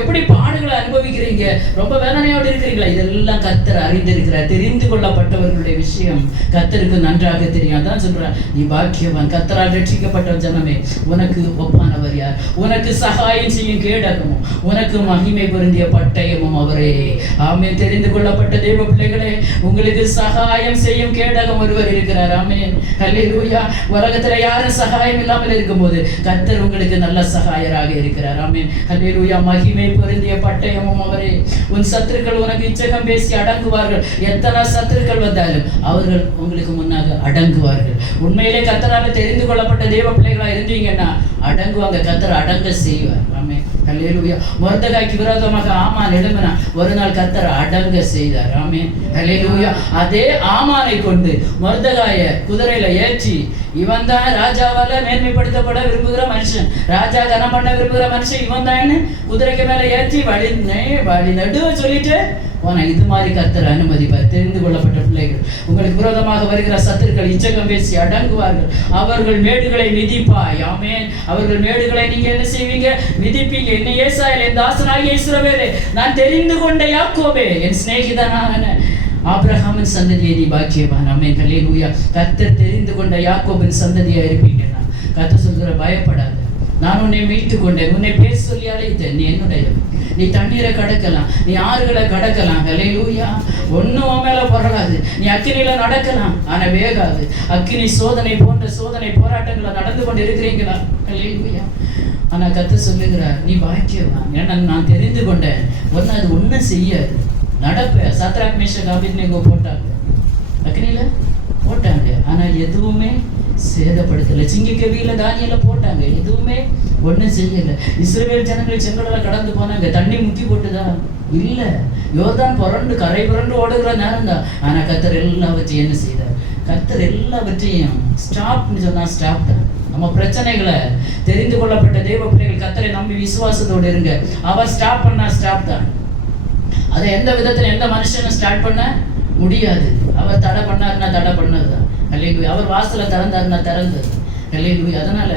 எப்படி பாடுகளை அனுபவிக்கிறீங்க, ரொம்ப வேதனையோடு இருக்கிறீங்களா, இதெல்லாம் கர்த்தர் அறிந்திருக்கிறார். தெரிந்து கொள்ளப்பட்டவர்களுடைய விஷயம் கர்த்தருக்கு நன்றாக தெரியும். அதான் சொல்றார், நீ பாக்கியவான். கர்த்தரால் ரட்சிக்கப்பட்ட ஜனமே, உனக்கு ஒப்பானவர் யார்? உனக்கு சகாயம் செய்யும் கேடகமும் உனக்கு மகிமை பொருந்திய பட்டயமும் அவரே. ஆமென். தெரிந்து கொள்ளப்பட்ட தேவ பிள்ளைகளே, உங்களுக்கு சகாயம் செய்யும் கேடகம் ஒருவர் இருக்கிறார். ஆமென். ஹல்லேலூயா. உலகத்துல யாரும் சகாயம் இல்லாமல் இருக்கும்போது கர்த்தர் உங்களுக்கு நல்ல சகாயராக இருக்கிறார். ஆமென். ஹல்லேலூயா. மகிமை பொருந்திய பட்டயமும் அவரே. உன் சத்துருக்கள் உனக்கு இச்சகம் பேசி அடங்குவார்கள். எத்தனை சத்துருக்கள் வந்தாலும் அவர்கள் உங்களுக்கு முன்னாக அடங்குவார்கள். உண்மையிலே கர்த்தரால தெரிந்து கொள்ளப்பட்ட தேவ பிள்ளைகளா இருந்தீங்கன்னா அடங்குவாங்க. கர்த்தர் அடங்க செய்வார். ஆமென். ஹல்லேலூயா. மொர்தெகாய்க்கு விரோதமாக ஆமான் எழும்பினான். ஒரு நாள் கர்த்தர் அடங்க செய்தார். ஆமென். ஹல்லேலூயா. அதே ஆமானை கொண்டு மொர்தெகாயை குதிரையில ஏற்றி, இவன் தான் ராஜாவால மேன்மைப்படுத்தப்பட விரும்புகிற மனுஷன், ராஜா கனம் பண்ண விரும்புகிற மனுஷன் இவன் தான் குதிரைக்கு மேல ஏற்றி வழி நடுவ சொல்லிட்டு போனா. இது மாதிரி கர்த்தர் அனுமதிப்பார். தெரிந்து கொள்ளப்பட்ட பிள்ளைகள், உங்களுக்கு விரோதமாக வருகிற சத்துருக்கள் இச்சகம் பேசி அடங்குவார்கள். அவர்கள் மேடுகளை மிதிப்பாய். ஆமென். அவர்கள் மேடுகளை நீங்க என்ன செய்வீங்க? மிதிப்பீங்க. என்ன ஏசாயால், என் தாசனாகிய இஸ்ரவேலே, நான் தெரிந்து கொண்ட யாக்கோபே, என் சிநேகிதனான ஆபிரகாமின் சந்ததியை நீ பாக்கியவான். ஆமென். ஹல்லேலூயா. கர்த்தர் தெரிந்து கொண்ட யாக்கோபின் சந்ததியா இருப்பீங்கன்னா கர்த்தர் சொல்கிற பயப்படாத, நான் உன்னை மீட்டு கொண்டேன், உன்னை பேர் சொல்லி அழைத்தேன், நீ என்னுடையவன், நீ தண்ணீரை கடக்கலாம், நீ ஆறுகளை கடக்கலாம். ஹல்லேலூயா. ஒன்றும் உன் மேல பொருளாது. நீ அக்கினியில நடக்கலாம், ஆனா வேகாது. அக்கினி சோதனை போன்ற சோதனை போராட்டங்களை நடந்து கொண்டு இருக்கிறீங்களா? ஹல்லேலூயா. ஆனா கர்த்தர் சொல்லுகிறார், நீ பாக்கியவான், ஏன்னா நான் தெரிந்து கொண்டேன், ஒன்னு அது ஒன்றும் செய்யாது, நடப்ப. சத்ராக் மேஷக் ஆபேத்நேகோ போட்டாங்க, அக்னியில போட்டாங்க, ஆனா எதுவுமே சேதப்படுத்தல. சிங்கக்கவியில தானியேல போட்டாங்க, எதுவுமே ஒன்றும் செய்யல. இஸ்ரவேல் ஜனங்கள் செங்கடலை கடந்து போனாங்க, தண்ணி முக்கி போட்டுதா? இல்ல. யோர்தான் புரண்டு கரை புரண்டு ஓடுகிற நேரம் தான். ஆனா கர்த்தர் எல்லாவற்றையும் என்ன செய்தார்? கர்த்தர் எல்லாவற்றையும் ஸ்டாப்னு சொன்னா ஸ்டாப் தான். நம்ம பிரச்சனைகளை தெரிந்து கொள்ளப்பட்ட தேவ பிள்ளைகள் கர்த்தரை நம்பி விசுவாசத்தோடு இருங்க. அவர் ஸ்டாப் பண்ணா ஸ்டாப் தான். அதை எந்த விதத்துல எந்த மனுஷனும் ஸ்டார்ட் பண்ண முடியாது. அவர் தடை பண்ணாருன்னா தடை பண்ணதுதான். ஹல்லேலூயா. அவர் வாசல திறந்தாருன்னா திறந்தது. ஹல்லேலூயா. அதனால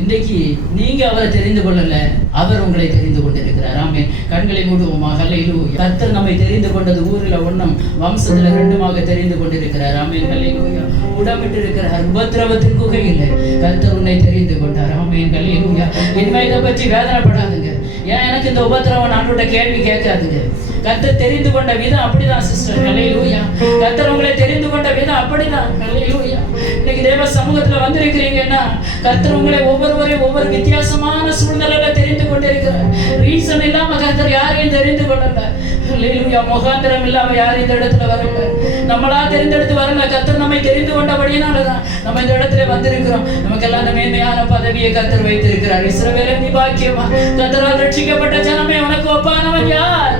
இன்றைக்கு நீங்க அவரை தெரிந்து கொள்ளல, அவர் உங்களை தெரிந்து கொண்டிருக்கிறார். ஆமென். கண்களை மூடுவோமா? ஹல்லேலூயா. கர்த்தர் நம்மை தெரிந்து கொண்டது ஊரில் ஒன்றும் வம்சத்துல ரெண்டுமாக தெரிந்து கொண்டிருக்கிறார். ஆமென். ஹல்லேலூயா. உடம்பிட்டு இருக்கிறார் உபத்திரவத்தின் குகையில் கர்த்தர் உன்னை தெரிந்து கொண்டார். ஆமென். ஹல்லேலூயா. இனிமே இதை பற்றி வேதனைப்படாதுங்க. ஏன் எனக்கு இந்த உபத்திரவம் நானோட கேள்வி கேட்காதுங்க. கர்த்தர் தெரிந்து கொண்ட விதம் அப்படிதான் சிஸ்டர். ஹல்லேலூயா. கர்த்தர் உங்களை தெரிந்து கொண்ட விதம் அப்படிதான். ஹல்லேலூயா. இன்னைக்கு தேவ சமூகத்துல வந்திருக்கிறீங்கன்னா கர்த்தர் உங்களை ஒவ்வொருவரையும் ஒவ்வொரு வித்தியாசமான சூழ்நிலையில தெரிந்து கொண்டிருக்கிறார். ரீசன் இல்லாம கர்த்தர் யாரையும் தெரிந்து கொள்ளல. ஹல்லேலூயா. முகாந்திரம் இல்லாம யாரும் இந்த இடத்துல வரல. நம்மளா தெரிந்தெடுத்து வரல. கர்த்தர் நம்மை தெரிந்து கொண்டபடியினாலதான் நம்ம இந்த இடத்துல வந்திருக்கிறோம். நமக்கெல்லாம் அந்த மேன்மையான பதவியை கர்த்தர் வைத்திருக்கிறார். இஸ்ரவேலே நீ பாக்கியமா, கர்த்தரால் ரட்சிக்கப்பட்ட ஜனமே, உனக்கு ஒப்பானவன் யார்?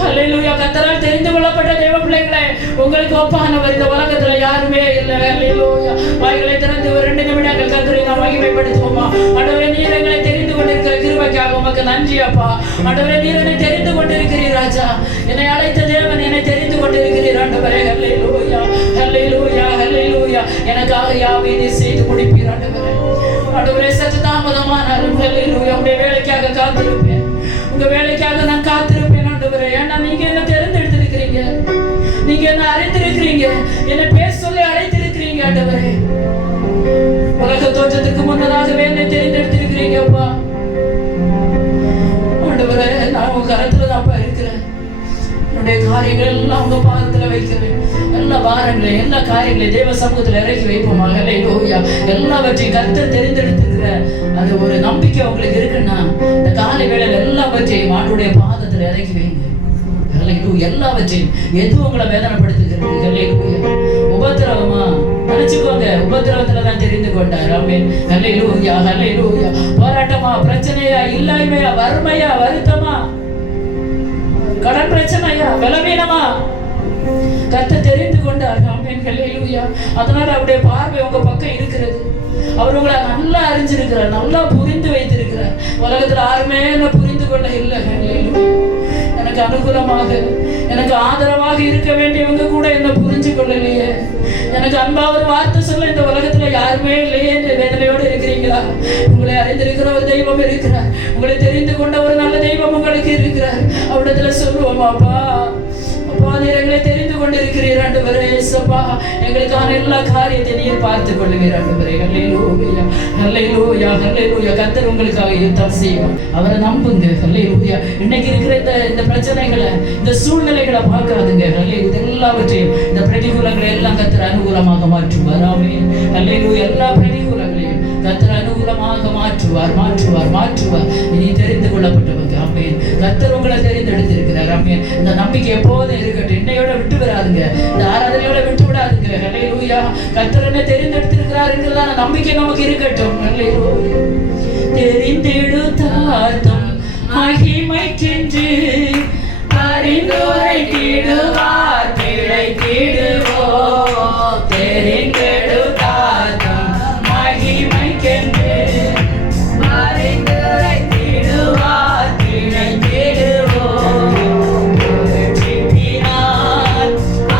ஹல்லேலூயா. கர்த்தரால் தெரிந்து கொள்ளப்பட்ட தேவ பிள்ளைகளே, உங்களுக்கு ஒப்பானவர் இந்த உலகத்துல யாருமே இல்லை. ஹல்லேலூயா. வாய்களை திறந்து ஒரு 2 நிமிடங்கள் கர்த்தரை நாம் மகிமைப்படுத்துவோமா? ஆண்டவரே, நீர் எங்களை தெரிந்து கொண்டிருக்கிற கிருபைக்காக உமக்கு நன்றி அப்பா. ஆண்டவரே, நீர் என்னை தெரிந்து கொண்டிருக்கிறீர் ராஜா. என்னை அழைத்த தேவன் என்னை தெரிந்து கொண்டிருக்கிறீர் ஆண்டவரே. ஹல்லேலூயா. ஹல்லேலூயா. ஹல்லேலூயா. எனக்காக யாவை நீர் செய்து முடிப்பீர் ஆண்டவரே. ஆண்டவரே, சற்று தாமதமானாலும் ஹல்லேலூயா உங்களுடைய வேலைக்காக காத்திருப்பேன். உங்க வேலைக்காக நான் காத்திருப்பேன் ஆண்டவரே. ஏன்னா நீங்க என்ன தெரிந்தெடுத்திருக்கிறீங்க, நீங்க என்ன அறிந்திருக்கிறீங்க, என்ன பேர் சொல்லி அழைத்திருக்கிறீங்க ஆண்டவரே. உலக தோற்றத்துக்கு முன்னதாகவே என்னை தெரிந்தெடுத்திருக்கிறீங்க அப்பா. ஆண்டவரே, நான் உங்க கரத்துல தான்ப்பா இருக்கிறேன். என்னுடைய காரியங்கள் எல்லாம் உங்க பாதத்துல வைக்கிறேன். எல்லா பாரங்களையும் எல்லா காரியங்களையும் தேவ சமூகத்துல இறக்கி வைப்போம். ஹல்லேலூயா. எல்லாவற்றையும் கர்த்தர் தெரிந்தெடுத்துக்கிற அது ஒரு நம்பிக்கை உங்களுக்கு இருக்குன்னா இந்த காலை வேளையில எல்லாவற்றையும் ஆண்டுடைய பாதத்துல இறக்கி வைங்க. ஹல்லேலூயா. எல்லாவற்றையும் எது உங்களை வேதனைப்படுத்துகிறது? ஹல்லேலூயா. உபத்திரவமா நினைச்சுக்கோங்க, உபத்திரவத்துல தான் தெரிந்து கொண்டார். ஆமென். ஹல்லேலூயா. ஹல்லேலூயா. போராட்டமா, பிரச்சனையா, இல்லாமையா, வறுமையா, வருத்தமா, கடன் பிரச்சனையா, பலவீனமா, கர்த்தர் தெரிந்து கொண்டார். ஆமென். ஹல்லேலூயா. அதனால அவருடைய பார்வை உங்க பக்கம் இருக்கிறது. அவர் உங்களை நல்லா அறிஞ்சிருக்கிறார், நல்லா புரிந்து வைத்திருக்கிறார். உலகத்துல யாருமே என்ன புரிந்து கொள்ள இல்லை. ஹல்லேலூயா. எனக்கு அனுகூலமாக, எனக்கு ஆதரவாக இருக்க வேண்டியவங்க கூட என்ன புரிஞ்சு கொள்ளலையே. எனக்கு அன்பா ஒரு வார்த்தை சொல்ல இந்த உலகத்துல யாருமே இல்லையே என்ற வேதனையோடு இருக்கிறீங்களா? உங்களை அறிந்திருக்கிற ஒரு தெய்வம் இருக்கிறார். உங்களை தெரிந்து கொண்ட ஒரு நல்ல தெய்வம் உங்களுக்கு இருக்கிறார். அவரிடத்துல சொல்லுவோம், அப்பா அப்பா, நீர் எங்களை தெரிந்து கொண்டிருக்கிறீர் ஆண்டவரே. இயேசுப்பா, எங்களுக்கான எல்லா காரியத்தையும் நீர் பார்த்துக் கொள்ளுவீர் ஆண்டவரே. ஹல்லேலூயா. ஹல்லேலூயா. ஹல்லேலூயா. கர்த்தர் உங்களுக்காக யுத்தம் செய்வார். அவரை நம்புங்க. ஹல்லேலூயா. இன்னைக்கு இருக்கிற இந்த பிரச்சனைகளை, இந்த சூழ்நிலைகளை பார்க்காதுங்க. ஹல்லேலூயா. எல்லாவற்றையும் இந்த பிரதிகூலங்களை எல்லாம் கர்த்தர் அனுகூலமாக மாற்றுவார். ஆமென். ஹல்லேலூயா. எல்லா பிரதிகூலங்களையும் கர்த்தர் அனுகூலமாக மாற்றுவார், மாற்றுவார், மாற்றுவார். நீ தெரிந்து கொள்ளப்பட்டவங்க. ஆமென். கர்த்தர் உங்களை தெரிந்தெடுத்திருக்கிறார். ஆமென். இந்த நம்பிக்கை எப்போதும் இருக்கட்டும். இன்னையோட விட்டு விடாதுங்க, இந்த ஆராதனையோட விட்டு விடாதுங்க. ஹல்லேலூயா. கர்த்தர் என்ன தெரிந்தெடுத்திருக்கிறார் என்கிறதான நம்பிக்கை நமக்கு இருக்கட்டும். ஹல்லேலூயா. தெரிந்தெடுத்தார்த்தம் மகிமைக்கென்று பரிந்துரைத்திடுவார் பிழைத்திடுவோம். தெரிந்தெடுத்தார்த்தம் மகிமைக்கென்று பரிந்துரைத்திடுவார் பிழைத்திடுவோம். ரட்சிப்பினால்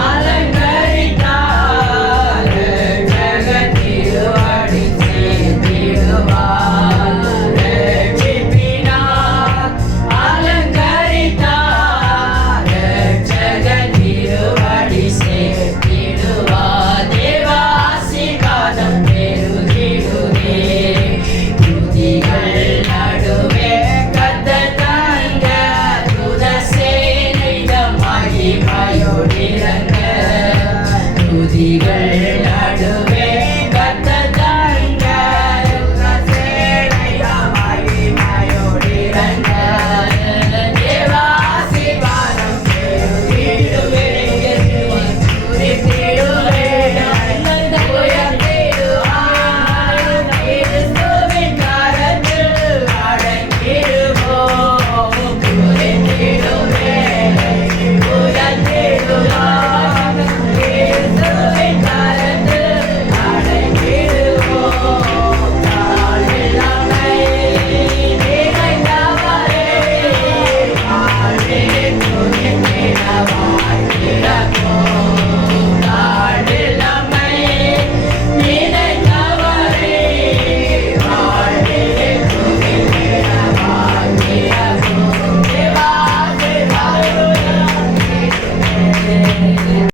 அலங்கரித்தார் ஜெகத்திருவடி சேர்த்திடுவார். ரட்சிப்பினால் அலங்கரித்தார் ஜெகத்திருவடி சேர்த்திடுவார். தேவ ஆசீர்வாதம் பெருகிடுவே. துதிகள் நடுவே கர்த்தர் தந்த தூத சேனையிடம் மகிமையோடிறங்க. துதிகள்